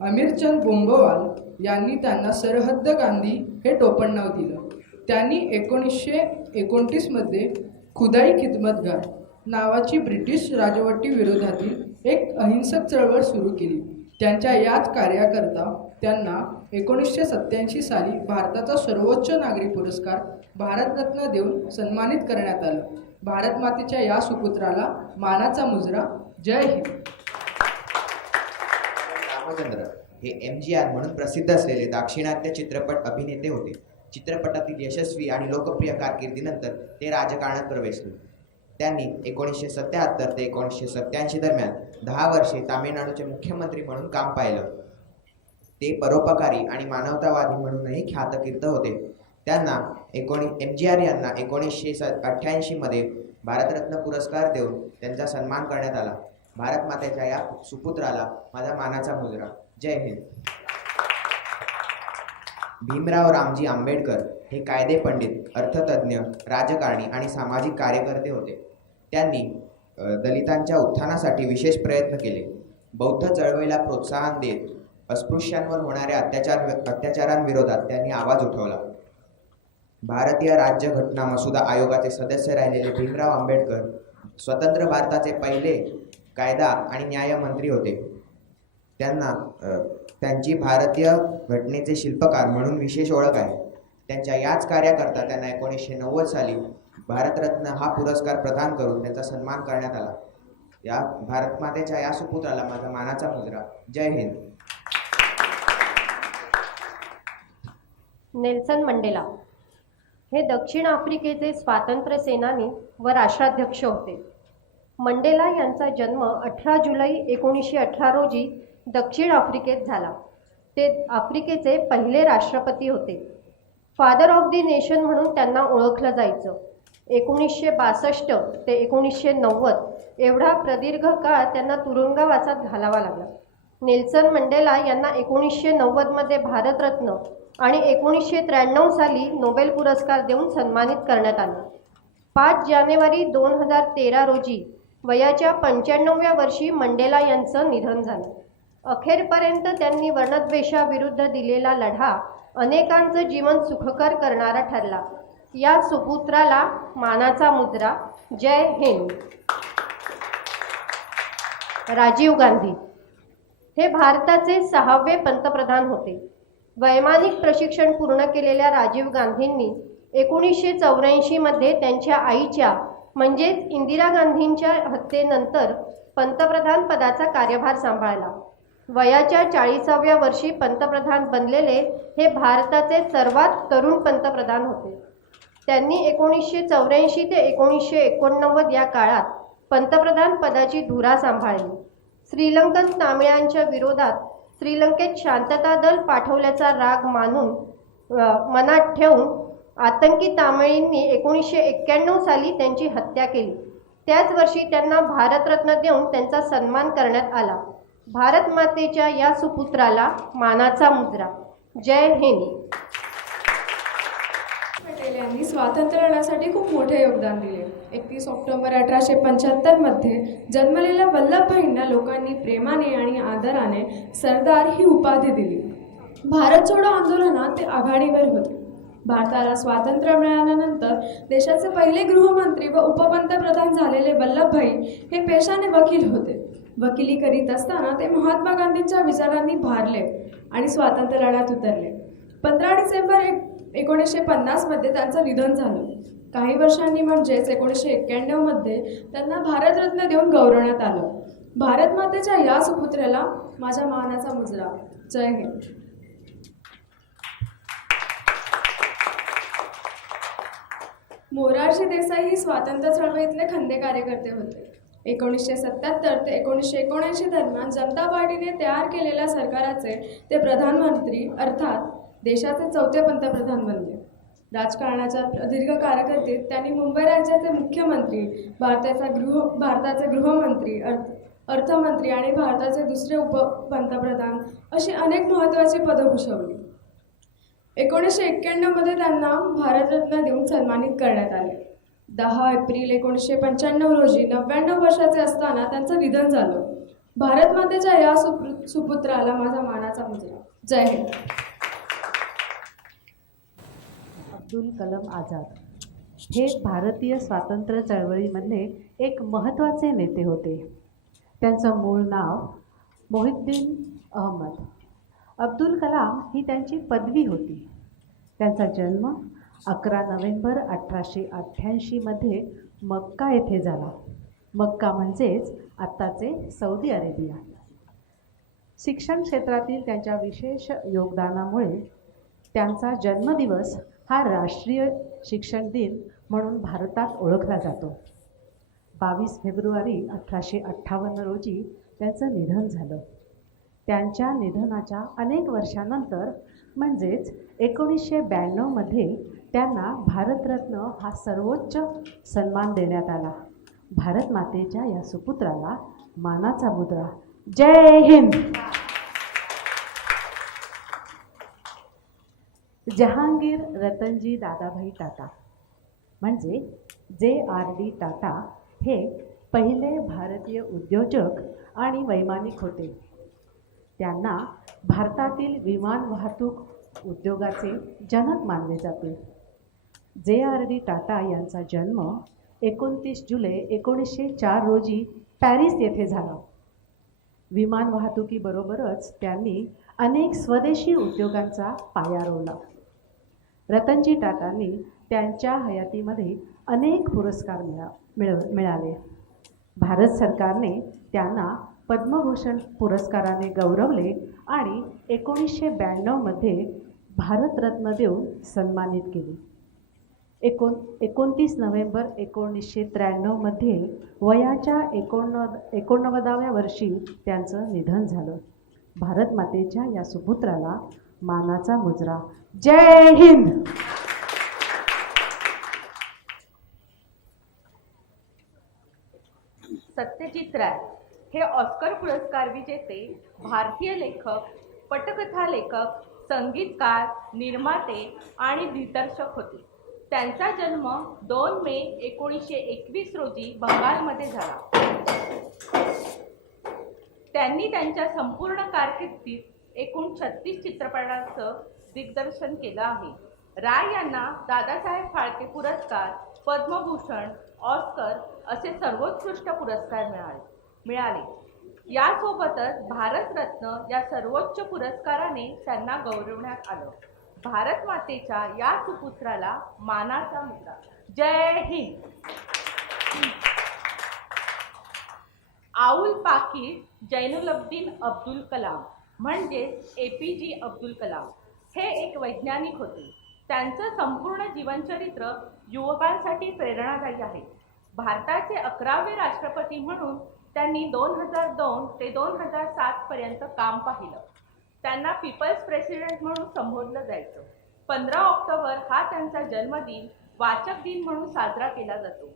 अमीरचंद बोंबवाल यांनी त्यांना सरहद्द गांधी हे टोपणनाव दिलं. त्यांनी 1929मध्ये खुदाई खिदमतगार नावाची ब्रिटिश राजवटीविरोधातील एक अहिंसक चळवळ सुरू केली. त्यांच्या याच कार्याकरता त्यांना 1987 साली भारताचा सर्वोच्च नागरी पुरस्कार भारतरत्न देऊन सन्मानित करण्यात आलं. भारत मातेच्या या सुपुत्राला मानाचा मुजरा. जय हिंद. रामचंद्र हे MGR म्हणून प्रसिद्ध असलेले दाक्षिणात्य चित्रपट अभिनेते होते. चित्रपटातील यशस्वी आणि लोकप्रिय कारकिर्दीनंतर ते राजकारणात प्रवेशले. त्यांनी 1977 ते 1987 दरम्यान 10 वर्षे तामिळनाडूचे मुख्यमंत्री म्हणून काम पाहिलं. ते परोपकारी आणि मानवतावादी म्हणूनही ख्यातकीर्त होते. त्यांना MGR यांना 1988मध्ये भारतरत्न पुरस्कार देऊन त्यांचा सन्मान करण्यात आला. भारत मातेच्या या सुपुत्राला माझा मानाचा मुजरा. जय हिंद. भीमराव रामजी आंबेडकर हे कायदे पंडित, अर्थतज्ञ, राजकारणी आणि सामाजिक कार्यकर्ते होते. त्यांनी दलितांच्या उत्थानासाठी विशेष प्रयत्न केले. बौद्ध चळवळीला प्रोत्साहन देत अस्पृश्यांवर होणाऱ्या अत्याचारांविरोधात त्यांनी आवाज उठवला. भारतीय राज्यघटना मसुदा आयोगाचे सदस्य राहिलेले भीमराव आंबेडकर स्वतंत्र भारताचे पहिले कायदा आणि न्याय मंत्री होते. त्यांची भारतीय घटनेचे शिल्पकार म्हणून विशेष ओळख आहे. त्यांच्या याच कार्याकरता त्यांना 1990 साली भारतरत्न हा पुरस्कार प्रदान करून त्यांचा सन्मान करण्यात आला. या भारतमातेच्या या सुपुत्राला माझा मानाचा मुजरा. जय हिंद. नेल्सन मंडेला हे दक्षिण आफ्रिकेचे स्वातंत्र्य सेनानी व राष्ट्राध्यक्ष होते. मंडेला यांचा जन्म 18 जुलै 1918 रोजी दक्षिण आफ्रिकेत झाला. ते आफ्रिकेचे पहिले राष्ट्रपती होते. फादर ऑफ दी नेशन म्हणून त्यांना ओळखलं जायचं. 1962 ते 1990 एवढा प्रदीर्घ काळ त्यांना तुरुंगवासात घालावा लागला. नेल्सन मंडेला यांना 1990मध्ये भारतरत्न आणि 1993 साली नोबेल पुरस्कार देऊन सन्मानित करण्यात आले. 5 जानेवारी 2013 रोजी वयाच्या 95व्या वर्षी मंडेला यांचं निधन झालं. अखेरपर्यंत त्यांनी वर्णद्वेषाविरुद्ध दिलेला लढा अनेकांचं जीवन सुखकर करणारा ठरला. या सुपुत्राला मानाचा मुजरा. जय हिंद. राजीव गांधी हे भारताचे 6वे पंतप्रधान होते. वैमानिक प्रशिक्षण पूर्ण केलेल्या राजीव गांधींनी 1984मध्ये त्यांच्या आईच्या म्हणजेच इंदिरा गांधींच्या हत्येनंतर पंतप्रधान पदाचा कार्यभार सांभाळला. वयाच्या 40व्या वर्षी पंतप्रधान बनलेले हे भारताचे सर्वात तरुण पंतप्रधान होते. त्यांनी 1984 ते 1989 या काळात पंतप्रधान पदाची धुरा सांभाळली. श्रीलंकन तामिळांच्या विरोधात श्रीलंकेत शांतता दल पाठवल्याचा राग मनात ठेवून आतंकी तामिळींनी 1991 साली त्यांची हत्या केली. त्याच वर्षी त्यांना भारतरत्न देऊन त्यांचा सन्मान करण्यात आला. भारत मातेच्या या सुपुत्राला मानाचा मुजरा. जय हिंद. पटेल यांनी स्वातंत्र्य लढ्यासाठी खूप मोठे योगदान दिले. 31 ऑक्टोबर 1875मध्ये जन्मलेल्या वल्लभभाईंना लोकांनी प्रेमाने आणि आदराने सरदार ही उपाधी दिली. भारत छोडो आंदोलनात ते आघाडीवर होते. भारताला स्वातंत्र्य मिळाल्यानंतर देशाचे पहिले गृहमंत्री व उपपंतप्रधान झालेले वल्लभभाई हे पेशाने वकील होते. वकिली करीत असताना ते महात्मा गांधींच्या विचारांनी भारले आणि स्वातंत्र्य लढ्यात उतरले. 15 डिसेंबर 1950मध्ये त्यांचं निधन झालं. काही वर्षांनी म्हणजेच 1991मध्ये त्यांना भारतरत्न देऊन गौरवण्यात आलं. भारत मातेच्या या सुपुत्राला माझ्या मानाचा मुजरा. जय हिंद. मोरारजी देसाई ही स्वातंत्र्य चळवळीतले खंदे कार्यकर्ते होते. 1977 ते 1979 दरम्यान जनता पार्टीने तयार केलेल्या सरकाराचे ते प्रधानमंत्री अर्थात देशाचे 4थे पंतप्रधान बनले. राजकारणाच्या प्रदीर्घ कारकिर्दीत त्यांनी मुंबई राज्याचे मुख्यमंत्री, भारताचे गृहमंत्री, अर्थमंत्री आणि भारताचे दुसरे उपपंतप्रधान अशी अनेक महत्त्वाची पदं भूषवली. 1991मध्ये त्यांना भारतरत्न देऊन सन्मानित करण्यात आले. 10 एप्रिल 1995 रोजी 99 वर्षाचे असताना त्यांचं निधन झालं. भारत मातेच्या या सुपुत्राला माझा मानाचा मुजरा. जय हिंद. अब्दुल कलाम आझाद हे भारतीय स्वातंत्र्य चळवळीमधले एक महत्त्वाचे नेते होते. त्यांचं मूळ नाव मोहिउद्दीन अहमद. अब्दुल कलाम ही त्यांची पदवी होती. त्यांचा जन्म 11 नोव्हेंबर 1888मध्ये मक्का येथे झाला. मक्का म्हणजेच आत्ताचे सौदी अरेबिया. शिक्षण क्षेत्रातील त्यांच्या विशेष योगदानामुळे त्यांचा जन्मदिवस हा राष्ट्रीय शिक्षण दिन म्हणून भारतात ओळखला जातो. 22 फेब्रुवारी 1858 रोजी त्यांचं निधन झालं. त्यांच्या निधनाच्या अनेक वर्षानंतर म्हणजेच 1992मध्ये त्यांना भारतरत्न हा सर्वोच्च सन्मान देण्यात आला. भारत मातेच्या या सुपुत्राला मानाचा मुजरा. जय हिंद. जहांगीर रतनजी दादाभाई टाटा म्हणजे JRD टाटा हे पहिले भारतीय उद्योजक आणि वैमानिक होते. त्यांना भारतातील विमान वाहतूक उद्योगाचे जनक मानले जाते. JRD टाटा यांचा जन्म 29 जुलै 1904 रोजी पॅरिस येथे झाला. विमान वाहतुकीबरोबरच त्यांनी अनेक स्वदेशी उद्योगांचा पाया रोवला. रतनजी टाटांनी त्यांच्या हयातीमध्ये अनेक पुरस्कार मिळाले. भारत सरकारने त्यांना पद्मभूषण पुरस्काराने गौरवले आणि 1992मध्ये भारतरत्न देऊन सन्मानित केले. 29 नोव्हेंबर 1993मध्ये वयाच्या 89व्या वर्षी त्यांचं निधन झालं. भारत मातेच्या या सुपुत्राला मानाचा मुजरा. जय हिंद. सत्यजित राय हे ऑस्कर पुरस्कार विजेते भारतीय लेखक, पटकथा लेखक, संगीतकार, निर्माते आणि दिग्दर्शक होते. त्यांचा जन्म 2 मे 1921 रोजी बंगालमध्ये झाला. त्यांनी त्यांच्या संपूर्ण कारकिर्दीत एकूण 36 चित्रपटांचं दिग्दर्शन केलं आहे. राय यांना दादासाहेब फाळके पुरस्कार, पद्मभूषण, ऑस्कर असे सर्वोत्कृष्ट पुरस्कार मिळाले. यासोबतच भारतरत्न या सर्वोच्च पुरस्काराने त्यांना गौरवण्यात आलं. भारत मातेच्या या सुपुत्राला मानाचा मुजरा. जय हिंद. आऊल पाकीर जैनुलब्दीन अब्दुल कलाम म्हणजेच APJ अब्दुल कलाम हे एक वैज्ञानिक होते. त्यांचं संपूर्ण जीवनचरित्र युवकांसाठी प्रेरणादायी आहे. भारताचे 11वे राष्ट्रपती म्हणून त्यांनी 2002 ते 2007 पर्यंत काम पाहिलं. त्यांना पीपल्स प्रेसिडेंट म्हणून संबोधलं जायचं. 15 ऑक्टोबर हा त्यांचा जन्मदिन वाचक दिन म्हणून साजरा केला जातो.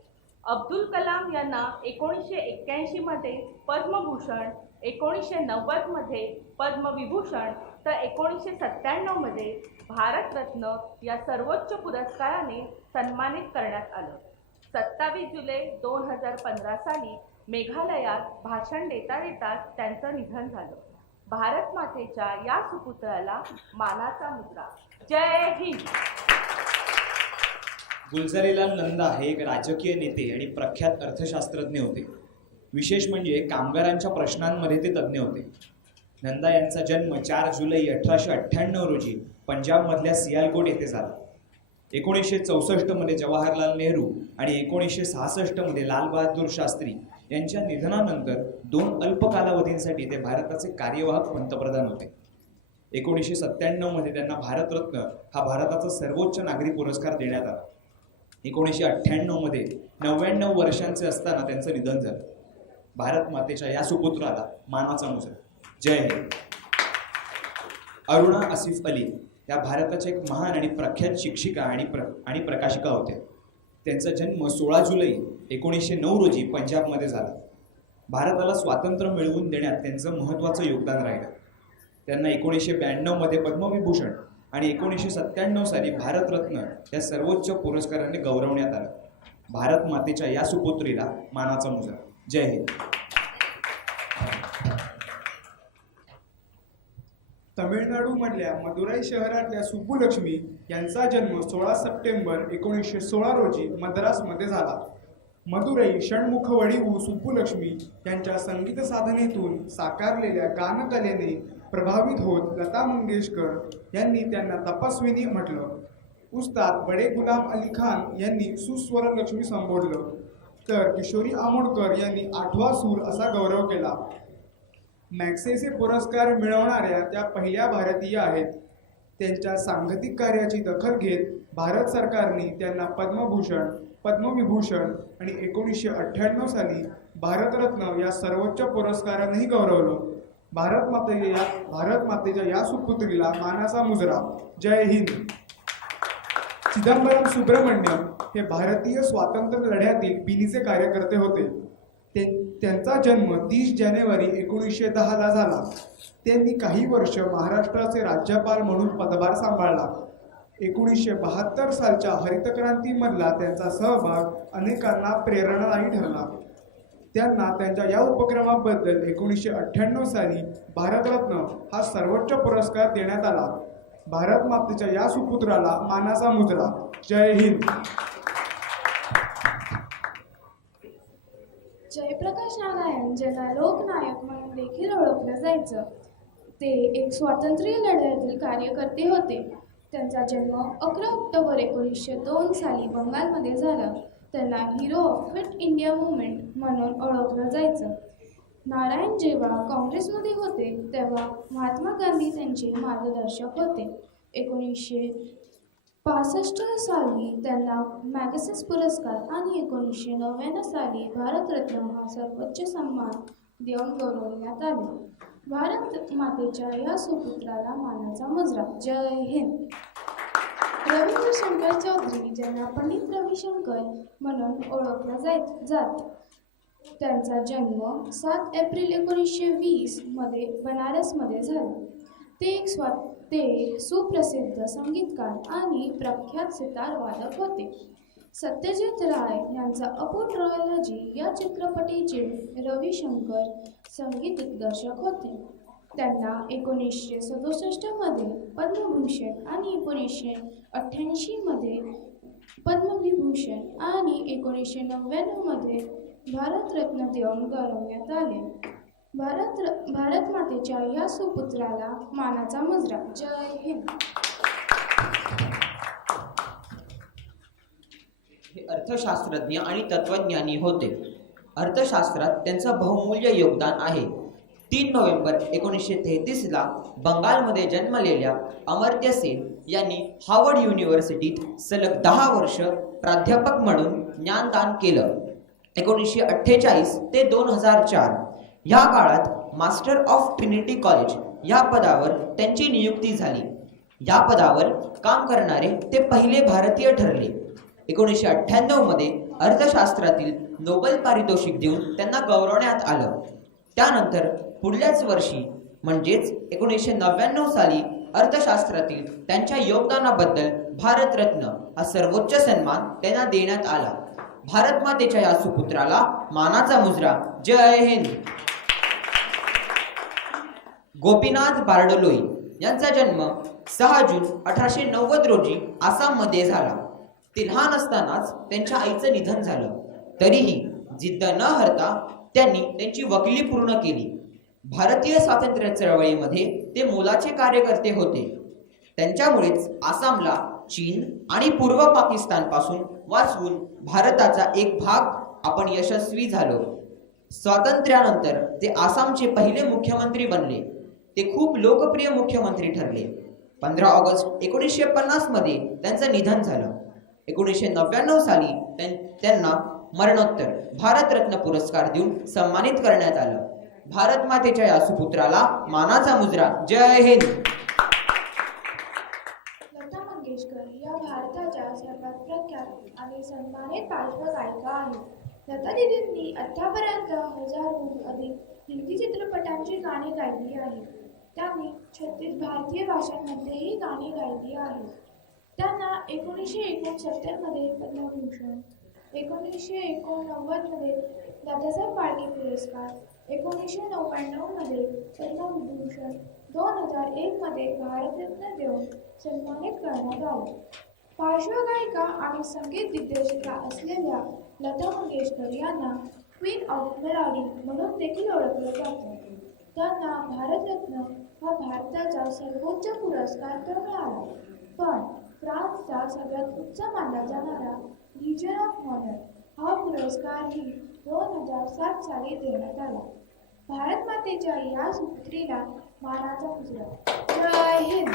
अब्दुल कलाम यांना 1981 मध्ये पद्मभूषण, 1990 मध्ये पद्मविभूषण तर 1997 मध्ये भारतरत्न या सर्वोच्च पुरस्काराने सन्मानित करण्यात आलं. 27 जुलै 2015 साली मेघालयात भाषण देता त्यांचं निधन झालं. भारत मातेच्या या सुपुत्राला मानाचा मुजरा. जय हिंद. गुलजारीलाल नंदा हे एक राजकीय नेते आणि प्रख्यात अर्थशास्त्रज्ञ होते. विशेष म्हणजे कामगारांच्या प्रश्नांमध्ये ते तज्ज्ञ होते. नंदा यांचा जन्म 4 जुलै 1898 रोजी पंजाबमधल्या सियालकोट येथे झाला. 1964 मध्ये जवाहरलाल नेहरू आणि 1966 मध्ये लालबहादूर शास्त्री यांच्या निधनानंतर 2 अल्प कालावधींसाठी ते भारताचे कार्यवाहक पंतप्रधान होते. 1997 मध्ये त्यांना भारतरत्न हा भारताचा सर्वोच्च नागरी पुरस्कार देण्यात आला. 1998 मध्ये 99 वर्षांचे असताना त्यांचं निधन झालं. भारत मातेच्या या सुपुत्राला मानाचा मुजरा. जय हिंद. अरुणा आसिफ अली या भारताच्या एक महान आणि प्रख्यात शिक्षिका आणि प्रकाशिका होत्या. त्यांचा जन्म 16 जुलै 1909 रोजी पंजाबमध्ये झाला. भारताला स्वातंत्र्य मिळवून देण्यात त्यांचं महत्त्वाचं योगदान राहिलं. त्यांना 1992 मध्ये पद्मविभूषण आणि 1997 साली भारतरत्न या सर्वोच्च पुरस्काराने गौरवण्यात आलं. भारत मातेच्या या सुपुत्रीला मानाचा मुजरा. जय हिंद. तमिळनाडूमधल्या मदुराई शहरातल्या सुब्बुलक्ष्मी यांचा जन्म 16 सप्टेंबर 1916 रोजी मद्रासमध्ये झाला. मदुराई षण्मुखवडिवू सुब्बुलक्ष्मी यांच्या संगीत साधनेतून साकारलेल्या गानकलेने प्रभावित होत लता मंगेशकर यांनी त्यांना तपस्विनी म्हटलं. उस्ताद बडे गुलाम अली खान यांनी सुस्वर लक्ष्मी संबोधलं, तर किशोरी आमोणकर यांनी 8वा सूर असा गौरव केला. मॅग्सेसे पुरस्कार मिळवणाऱ्या त्या पहिल्या भारतीय आहेत. त्यांच्या सांगीतिक कार्याची दखल घेत भारत सरकारने त्यांना पद्मभूषण, पद्मविभूषण आणि 1998 साली भारतरत्न या सर्वोच्च पुरस्कारानेही गौरवलं. भारत मातेच्या या सुपुत्रीला मानाचा मुजरा. जय हिंद. चिदंबरम सुब्रमण्यम हे भारतीय स्वातंत्र्य लढ्यातील बिनीचे कार्यकर्ते होते. त्यांचा जन्म 30 जानेवारी 1910 झाला. त्यांनी काही वर्ष महाराष्ट्राचे राज्यपाल म्हणून पदभार सांभाळला. 1972 सालच्या हरितक्रांतीमधला त्यांचा सहभाग अनेकांना प्रेरणादायी ठरला. त्यांना त्यांच्या या उपक्रमाबद्दल 1998 साली भारतरत्न हा सर्वोच्च पुरस्कार देण्यात आला. भारत मातेच्या या सुपुत्राला मानाचा मुजरा. जय हिंद. जयप्रकाश नारायण, ज्यांना लोकनायक म्हणून देखील ओळखलं जायचं, ते एक स्वातंत्र्य लढ्यातील कार्यकर्ते होते. त्यांचा जन्म 11 ऑक्टोबर 1902 साली बंगालमध्ये झाला. त्यांना hero of quit India movement म्हणून ओळखलं जायचं. नारायण जेव्हा काँग्रेसमध्ये होते तेव्हा महात्मा गांधी त्यांचे मार्गदर्शक होते. 1965 साली त्यांना मॅगसेस पुरस्कार आणि 1999 साली भारतरत्न हा सर्वोच्च सन्मान देऊन गौरवण्यात आले. भारत मातेच्या या सुपुत्राला मानाचा मुजरा. जय हिंद. रविशंकर चौधरी ज्यांना पंडित रविशंकर म्हणून ओळखलं जात, त्यांचा जन्म 7 एप्रिल 1920 मध्ये बनारसमध्ये झाला. ते एक सुप्रसिद्ध संगीतकार आणि प्रख्यात सितार वादक होते. सत्यजित राय यांचा अ ट्रायलॉजी या चित्रपटाचे रविशंकर संगीत दिग्दर्शक होते. त्यांना 1967 मध्ये पद्मभूषण आणि 1988 मध्ये पद्मविभूषण आणि 1999 मध्ये भारतरत्न देऊन गौरवण्यात आले. भारत मातेच्या या सुपुत्राला मानाचा मुजरा. जय हिंद. हे अर्थशास्त्रज्ञ आणि तत्वज्ञानी होते. अर्थशास्त्रात त्यांचं बहुमूल्य योगदान आहे. 3 नोव्हेंबर 1933ला बंगालमध्ये जन्मलेल्या अमर्त्य सेन यांनी हार्वर्ड युनिव्हर्सिटीत सलग 10 वर्ष प्राध्यापक म्हणून ज्ञानदान केलं. 1948 ते 2004 या काळात मास्टर ऑफ ट्रिनिटी कॉलेज या पदावर त्यांची नियुक्ती झाली. या पदावर काम करणारे ते पहिले भारतीय ठरले. 1998 मध्ये अर्थशास्त्रातील नोबेल पारितोषिक देऊन त्यांना गौरवण्यात आलं. त्यानंतर पुढल्याच वर्षी म्हणजेच 1999 साली अर्थशास्त्रातील त्यांच्या योगदानाबद्दल भारतरत्न हा सर्वोच्च सन्मान त्यांना देण्यात आला. भारत मातेच्या या सुपुत्राला मानाचा मुजरा. जय हिंद. गोपीनाथ बारडोलोई यांचा जन्म 6 जून 1890 रोजी आसाममध्ये झाला. ते लहान असतानाच त्यांच्या आईचं निधन झालं. तरीही जिद्द न हरता त्यांनी त्यांची वकिली पूर्ण केली. भारतीय स्वातंत्र्य चळवळीमध्ये ते मोलाचे कार्यकर्ते होते. त्यांच्यामुळेच आसामला चीन आणि पूर्व पाकिस्तानपासून वाचवून भारताचा एक भाग आपण यशस्वी झालो. स्वातंत्र्यानंतर ते आसामचे पहिले मुख्यमंत्री बनले. ते खूप लोकप्रिय मुख्यमंत्री ठरले. 15 ऑगस्ट 1950 मध्ये त्यांचं निधन झालं. 1999 साली त्यांना मरणोत्तर भारतरत्न पुरस्कार देऊन सन्मानित करण्यात आलं. भारत मातेच्या या सुपुत्राला मानाचा मुजरा. जय हिंद. लता मंगेशकर या भारताच्या सर्वात प्रख्यात आणि सन्मानित पार्श्वगायिका आहेत. लता दीदींनी आतापर्यंत 1000हून अधिक हिंदी चित्रपटांची गाणी गायली आहेत. त्यांनी 36 भारतीय भाषांमध्येही गाणी गायली आहेत. त्यांना 1969 मध्ये पद्मभूषण, 1989 मध्ये दादासाहेब फाळके पुरस्कार, 1999 मध्ये पद्मविभूषण, 2001 मध्ये भारतरत्न देऊन सन्मानित करण्यात आले. पार्श्वगायिका आणि संगीत दिग्दर्शिका असलेल्या लता मंगेशकर यांना क्वीन ऑफ मेलोडी म्हणून देखील ओळखलं जातं. त्यांना भारतरत्न हा भारताचा सर्वोच्च पुरस्कार तर मिळाला, पण फ्रान्सचा सगळ्यात उच्च मानला जाणारा लीजन ऑफ ऑनर हा पुरस्कारही 2007 साली देण्यात आला. भारत मातेच्या या सुपुत्रीला मानाचा मुजरा. जय हिंद.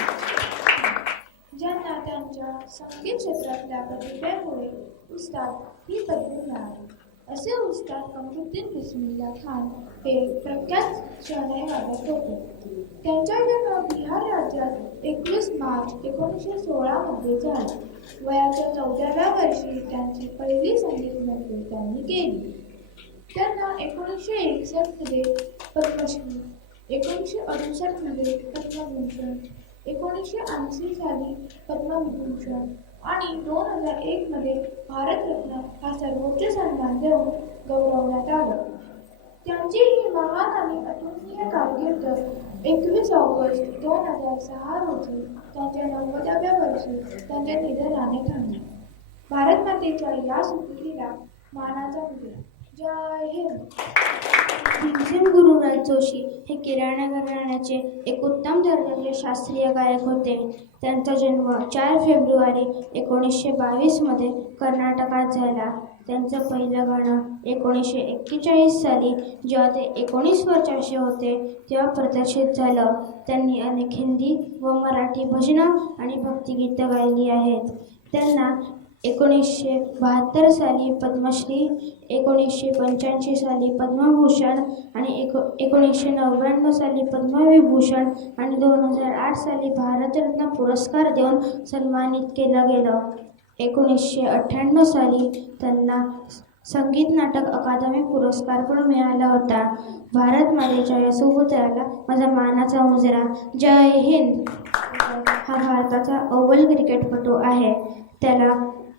ज्यांना त्यांच्या संगीत क्षेत्रातल्या प्रतिभेमुळे उस्ताद ही पदवी मिळाली. असे उस्ताद कमरुद्दीन बिस्मिल्ला खान हे प्रख्यात शहनाई वादक होते. त्यांचा जन्म बिहार राज्यात 21 मार्च 1916 मध्ये झाला. वयाच्या 14व्या वर्षी त्यांची पहिली संगीत नोकरी त्यांनी केली. त्यांना 1961 मध्ये पद्मश्री, 1968 मध्ये पद्मभूषण, 1980 साली पद्मविभूषण आणि 2001 मध्ये भारतरत्न हा सर्वोच्च सन्मान देऊन गौरवण्यात आलं. त्यांची ही महान आणि अतुलनीय कारकीर्द 21 ऑगस्ट 2006 रोजी त्यांच्या 90व्या वर्षी त्यांच्या निधनाने थांबली. भारत मातेच्या या सुपुत्रीला मानाचा मुजरा. जय हिंद. भीमसेन गुरुराज जोशी हे किराणा घराण्याचे एक उत्तम दर्जाचे शास्त्रीय गायक होते. त्यांचा जन्म 4 फेब्रुवारी 1922 मध्ये कर्नाटकात झाला. त्यांचं पहिलं गाणं 1941 साली जेव्हा ते 19 वर्षाचे होते तेव्हा प्रदर्शित झालं. त्यांनी अनेक हिंदी व मराठी भजनं आणि भक्तिगीतं गायली आहेत. त्यांना 1972 साली पद्मश्री, 1985 साली पद्मभूषण आणि 1999 साली पद्मविभूषण आणि 2008 साली भारतरत्न पुरस्कार देऊन सन्मानित केलं गेलं. 1998 साली त्यांना संगीत नाटक अकादमी पुरस्कार पण मिळाला होता. भारत मातेच्या या सुपुत्राला माझा मानाचा मुजरा. जय हिंद. हा भारताचा अव्वल क्रिकेटपटू आहे. त्याला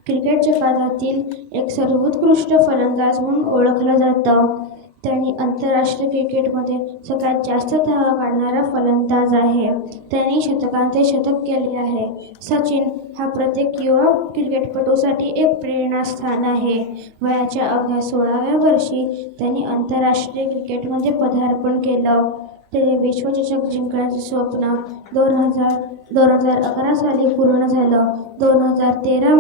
क्रिकेट जगतातील एक सर्वोत्कृष्ट फलंदाज म्हणून ओळखलं जातं. त्यांनी आंतरराष्ट्रीय क्रिकेटमध्ये सगळ्यात जास्त धावा काढणारा फलंदाज आहे. त्यांनी शतकांचे शतक केले आहे. सचिन हा प्रत्येक युवा क्रिकेटपटूसाठी एक प्रेरणास्थान आहे. वयाच्या अवघ्या 16व्या वर्षी त्यांनी आंतरराष्ट्रीय क्रिकेटमध्ये पदार्पण केलं. ते विश्वचषक जिंकण्याचं स्वप्न 2011 साली पूर्ण झालं. 2013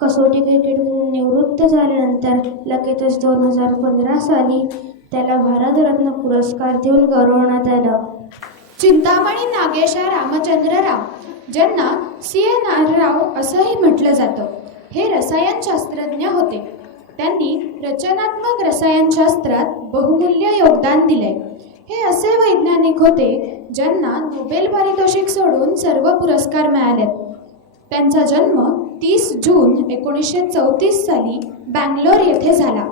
कसोटी क्रिकेटमधून निवृत्त झाल्यानंतर लगेचच 2015 साली त्याला भारतरत्न पुरस्कार देऊन गौरवण्यात आलं. चिंतामणी नागेशा रामचंद्र राव, ज्यांना CNR राव असंही म्हटलं जातं, हे रसायनशास्त्रज्ञ होते. त्यांनी रचनात्मक रसायनशास्त्रात बहुमूल्य योगदान दिले. हे असे वैज्ञानिक होते ज्यांना नोबेल पारितोषिक सोडून सर्व पुरस्कार मिळालेत. त्यांचा जन्म 30 जून 1934 साली बँगलोर येथे झाला.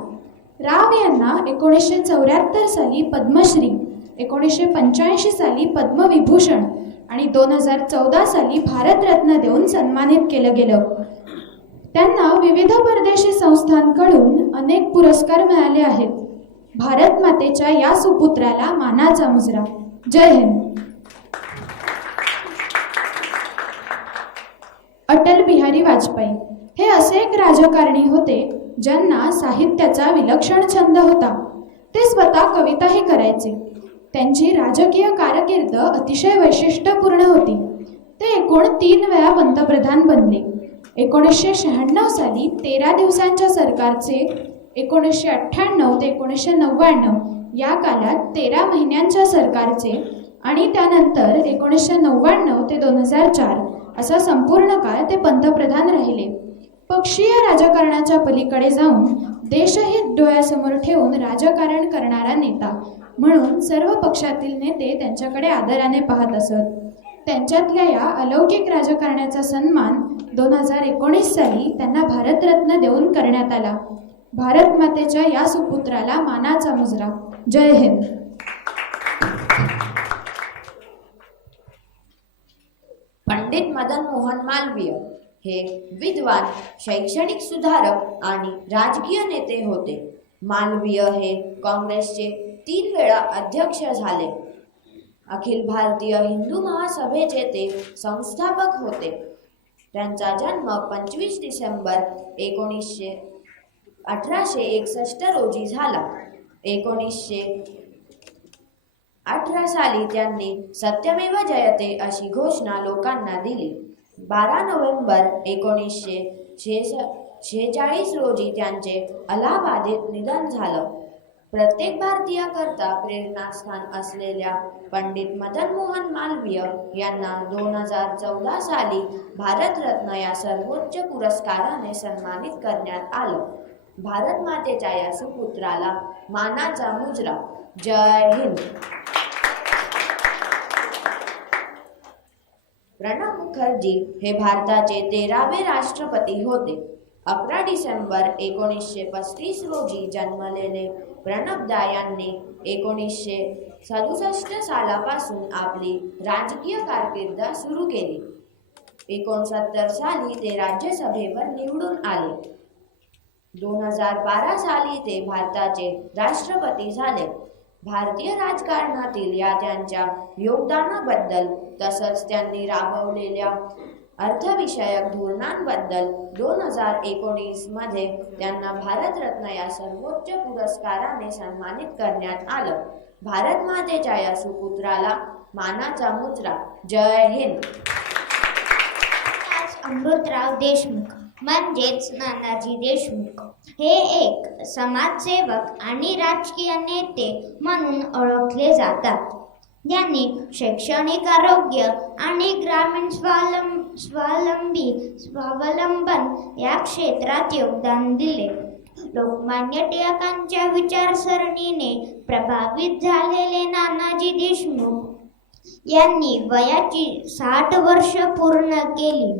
राव यांना 1974 साली पद्मश्री, 1985 साली पद्मविभूषण आणि 2014 साली भारतरत्न देऊन सन्मानित केलं गेलं. त्यांना विविध परदेशी संस्थांकडून अनेक पुरस्कार मिळाले आहेत. भारत मातेच्या या सुपुत्राला मानाचा मुजरा. जय हिंद. अटल बिहारी वाजपेयी हे असे एक राजकारणी होते ज्यांना साहित्याचा विलक्षण छंद होता. ते स्वतः कविताही करायचे. त्यांची राजकीय कारकीर्द अतिशय वैशिष्ट्यपूर्ण होती. ते एकूण 3 वेळा पंतप्रधान बनले. 1996 साली 13 दिवसांच्या सरकारचे, 1998 ते 1999 या काळात 13 महिन्यांच्या सरकारचे आणि त्यानंतर 1999 ते 2004 असा संपूर्ण काळ ते पंतप्रधान राहिले. पक्षीय राजकारणाच्या पलीकडे जाऊन देशहित डोळ्यासमोर ठेवून राजकारण करणारा नेता म्हणून सर्व पक्षातील नेते त्यांच्याकडे आदराने पाहत असत. त्यांच्यातल्या या अलौकिक राजकारण्याचा सन्मान 2019 साली त्यांना भारतरत्न देऊन करण्यात आला. भारत मातेच्या या सुपुत्राला मानाचा मुजरा. जय हिंद. पंडित मदन मोहन मालवीय हे विद्वान, शैक्षणिक सुधारक आणि राजकीय नेते होते. मालवीय हे काँग्रेसचे 3 वेळा अध्यक्ष झाले. अखिल भारतीय हिंदू महासभेचे ते संस्थापक होते. त्यांचा जन्म 25 डिसेंबर 1861 रोजी झाला. 1918 साली त्यांनी सत्यमेव जयते अशी घोषणा लोकांना दिली. 12 नोव्हेंबर 1946 रोजी त्यांचे अलाहाबादेत निधन झालं. प्रत्येक भारतीयाकरता प्रेरणास्थान असलेल्या पंडित मदन मोहन मालवीय यांना 2014 साली भारतरत्न या सर्वोच्च पुरस्काराने सन्मानित करण्यात आलं. भारत मातेच्या या सुपुत्राला मानाचा मुजरा. जय हिंद. प्रणब मुखर्जी हे भारताचे 13वे राष्ट्रपती होते. 11 डिसेंबर 1935 रोजी जन्मलेले प्रणबदा यांनी 1967 सालापासून आपली राजकीय कारकीर्द सुरू केली. 69 साली ते राज्यसभेवर निवडून आले. 2012 साली ते भारताचे राष्ट्रपती झाले. भारतीय राजकारणातील या त्यांच्या योगदानाबद्दल तसंच त्यांनी राबवलेल्या अर्थविषयक धोरणांबद्दल 2019 मध्ये त्यांना भारतरत्न या सर्वोच्च पुरस्काराने सन्मानित करण्यात आलं. भारत मातेच्या या सुपुत्राला मानाचा मुजरा. जय हिंद. अमृतराव देशमुख म्हणजेच नानाजी देशमुख हे एक समाजसेवक आणि राजकीय नेते म्हणून ओळखले जातात. यांनी शैक्षणिक, आरोग्य आणि ग्रामीण स्वावलंबन या क्षेत्रात योगदान दिले. लोकमान्य टिळकांच्या विचारसरणीने प्रभावित झालेले नानाजी देशमुख यांनी वयाची 60 वर्ष पूर्ण केली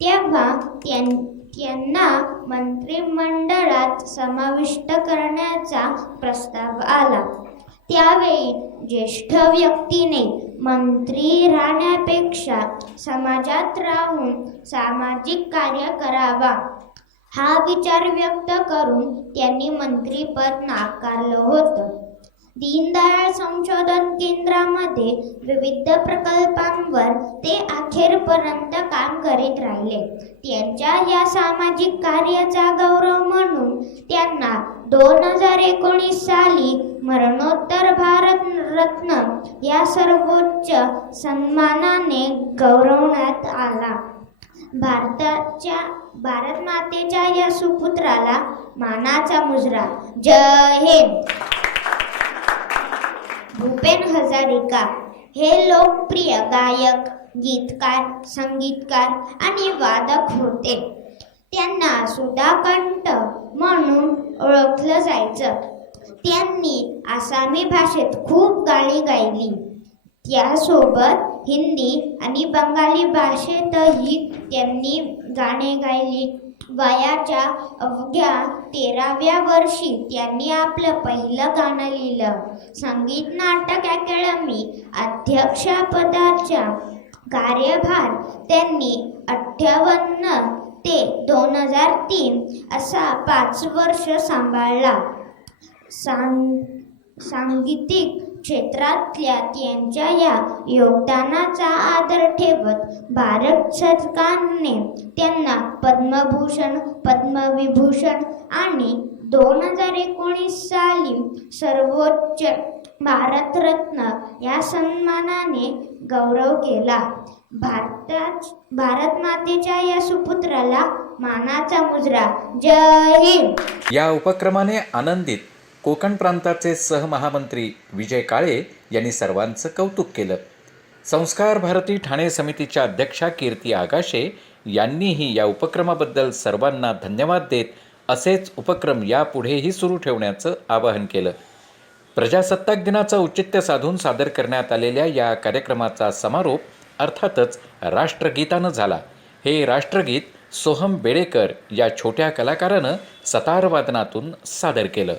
तेव्हा त्यांना मंत्रिमंडळात समाविष्ट करण्याचा प्रस्ताव आला. त्यावेळी ज्येष्ठ व्यक्तीने मंत्री राहण्यापेक्षा समाजात राहून सामाजिक कार्य करावा हा विचार व्यक्त करून त्यांनी मंत्रीपद नाकारलं होतं. दीनदयाळ संशोधन केंद्रामध्ये विविध प्रकल्पांवर ते अखेरपर्यंत काम करीत राहिले. त्यांच्या या सामाजिक कार्याचा गौरव म्हणून त्यांना 2019 साली मरणोत्तर भारत रत्न या सर्वोच्च सन्मानाने गौरवण्यात आला. भारत मातेच्या या सुपुत्राला मानाचा मुजरा. जय हिंद. भूपेन हजारिका हे लोकप्रिय गायक, गीतकार, संगीतकार आणि वादक होते. त्यांना सुधाकंठ म्हणून ओळखलं जायचं. त्यांनी आसामी भाषेत खूप गाणी गायली. त्यासोबत हिंदी आणि बंगाली भाषेतही त्यांनी गाणे गायली. वयाच्या अवघ्या 13व्या वर्षी त्यांनी आपलं पहिलं गाणं लिहिलं. संगीत नाटक अकादमी अध्यक्षपदाचा कार्यभार त्यांनी 58 ते 2003 असा 5 वर्ष सांभाळला. सांगीतिक क्षेत्रातल्या त्यांच्या या योगदानाचा आदर ठेवत भारत सरकारने त्यांना पद्मभूषण, पद्मविभूषण आणि 2019 साली सर्वोच्च भारतरत्न या सन्मानाने गौरव केला. भारत मातेच्या या सुपुत्राला मानाचा मुजरा. जय हिंद. या उपक्रमाने आनंदित कोकण प्रांताचे सहमहामंत्री विजय काळे यांनी सर्वांचं कौतुक केलं. संस्कार भारती ठाणे समितीच्या अध्यक्षा कीर्ती आगाशे यांनीही या उपक्रमाबद्दल सर्वांना धन्यवाद देत असेच उपक्रम यापुढेही सुरू ठेवण्याचं आवाहन केलं. प्रजासत्ताक दिनाचं औचित्य साधून सादर करण्यात आलेल्या या कार्यक्रमाचा समारोप अर्थातच राष्ट्रगीतानं झाला. हे राष्ट्रगीत सोहम बेडेकर या छोट्या कलाकारानं सतार वादनातून सादर केलं.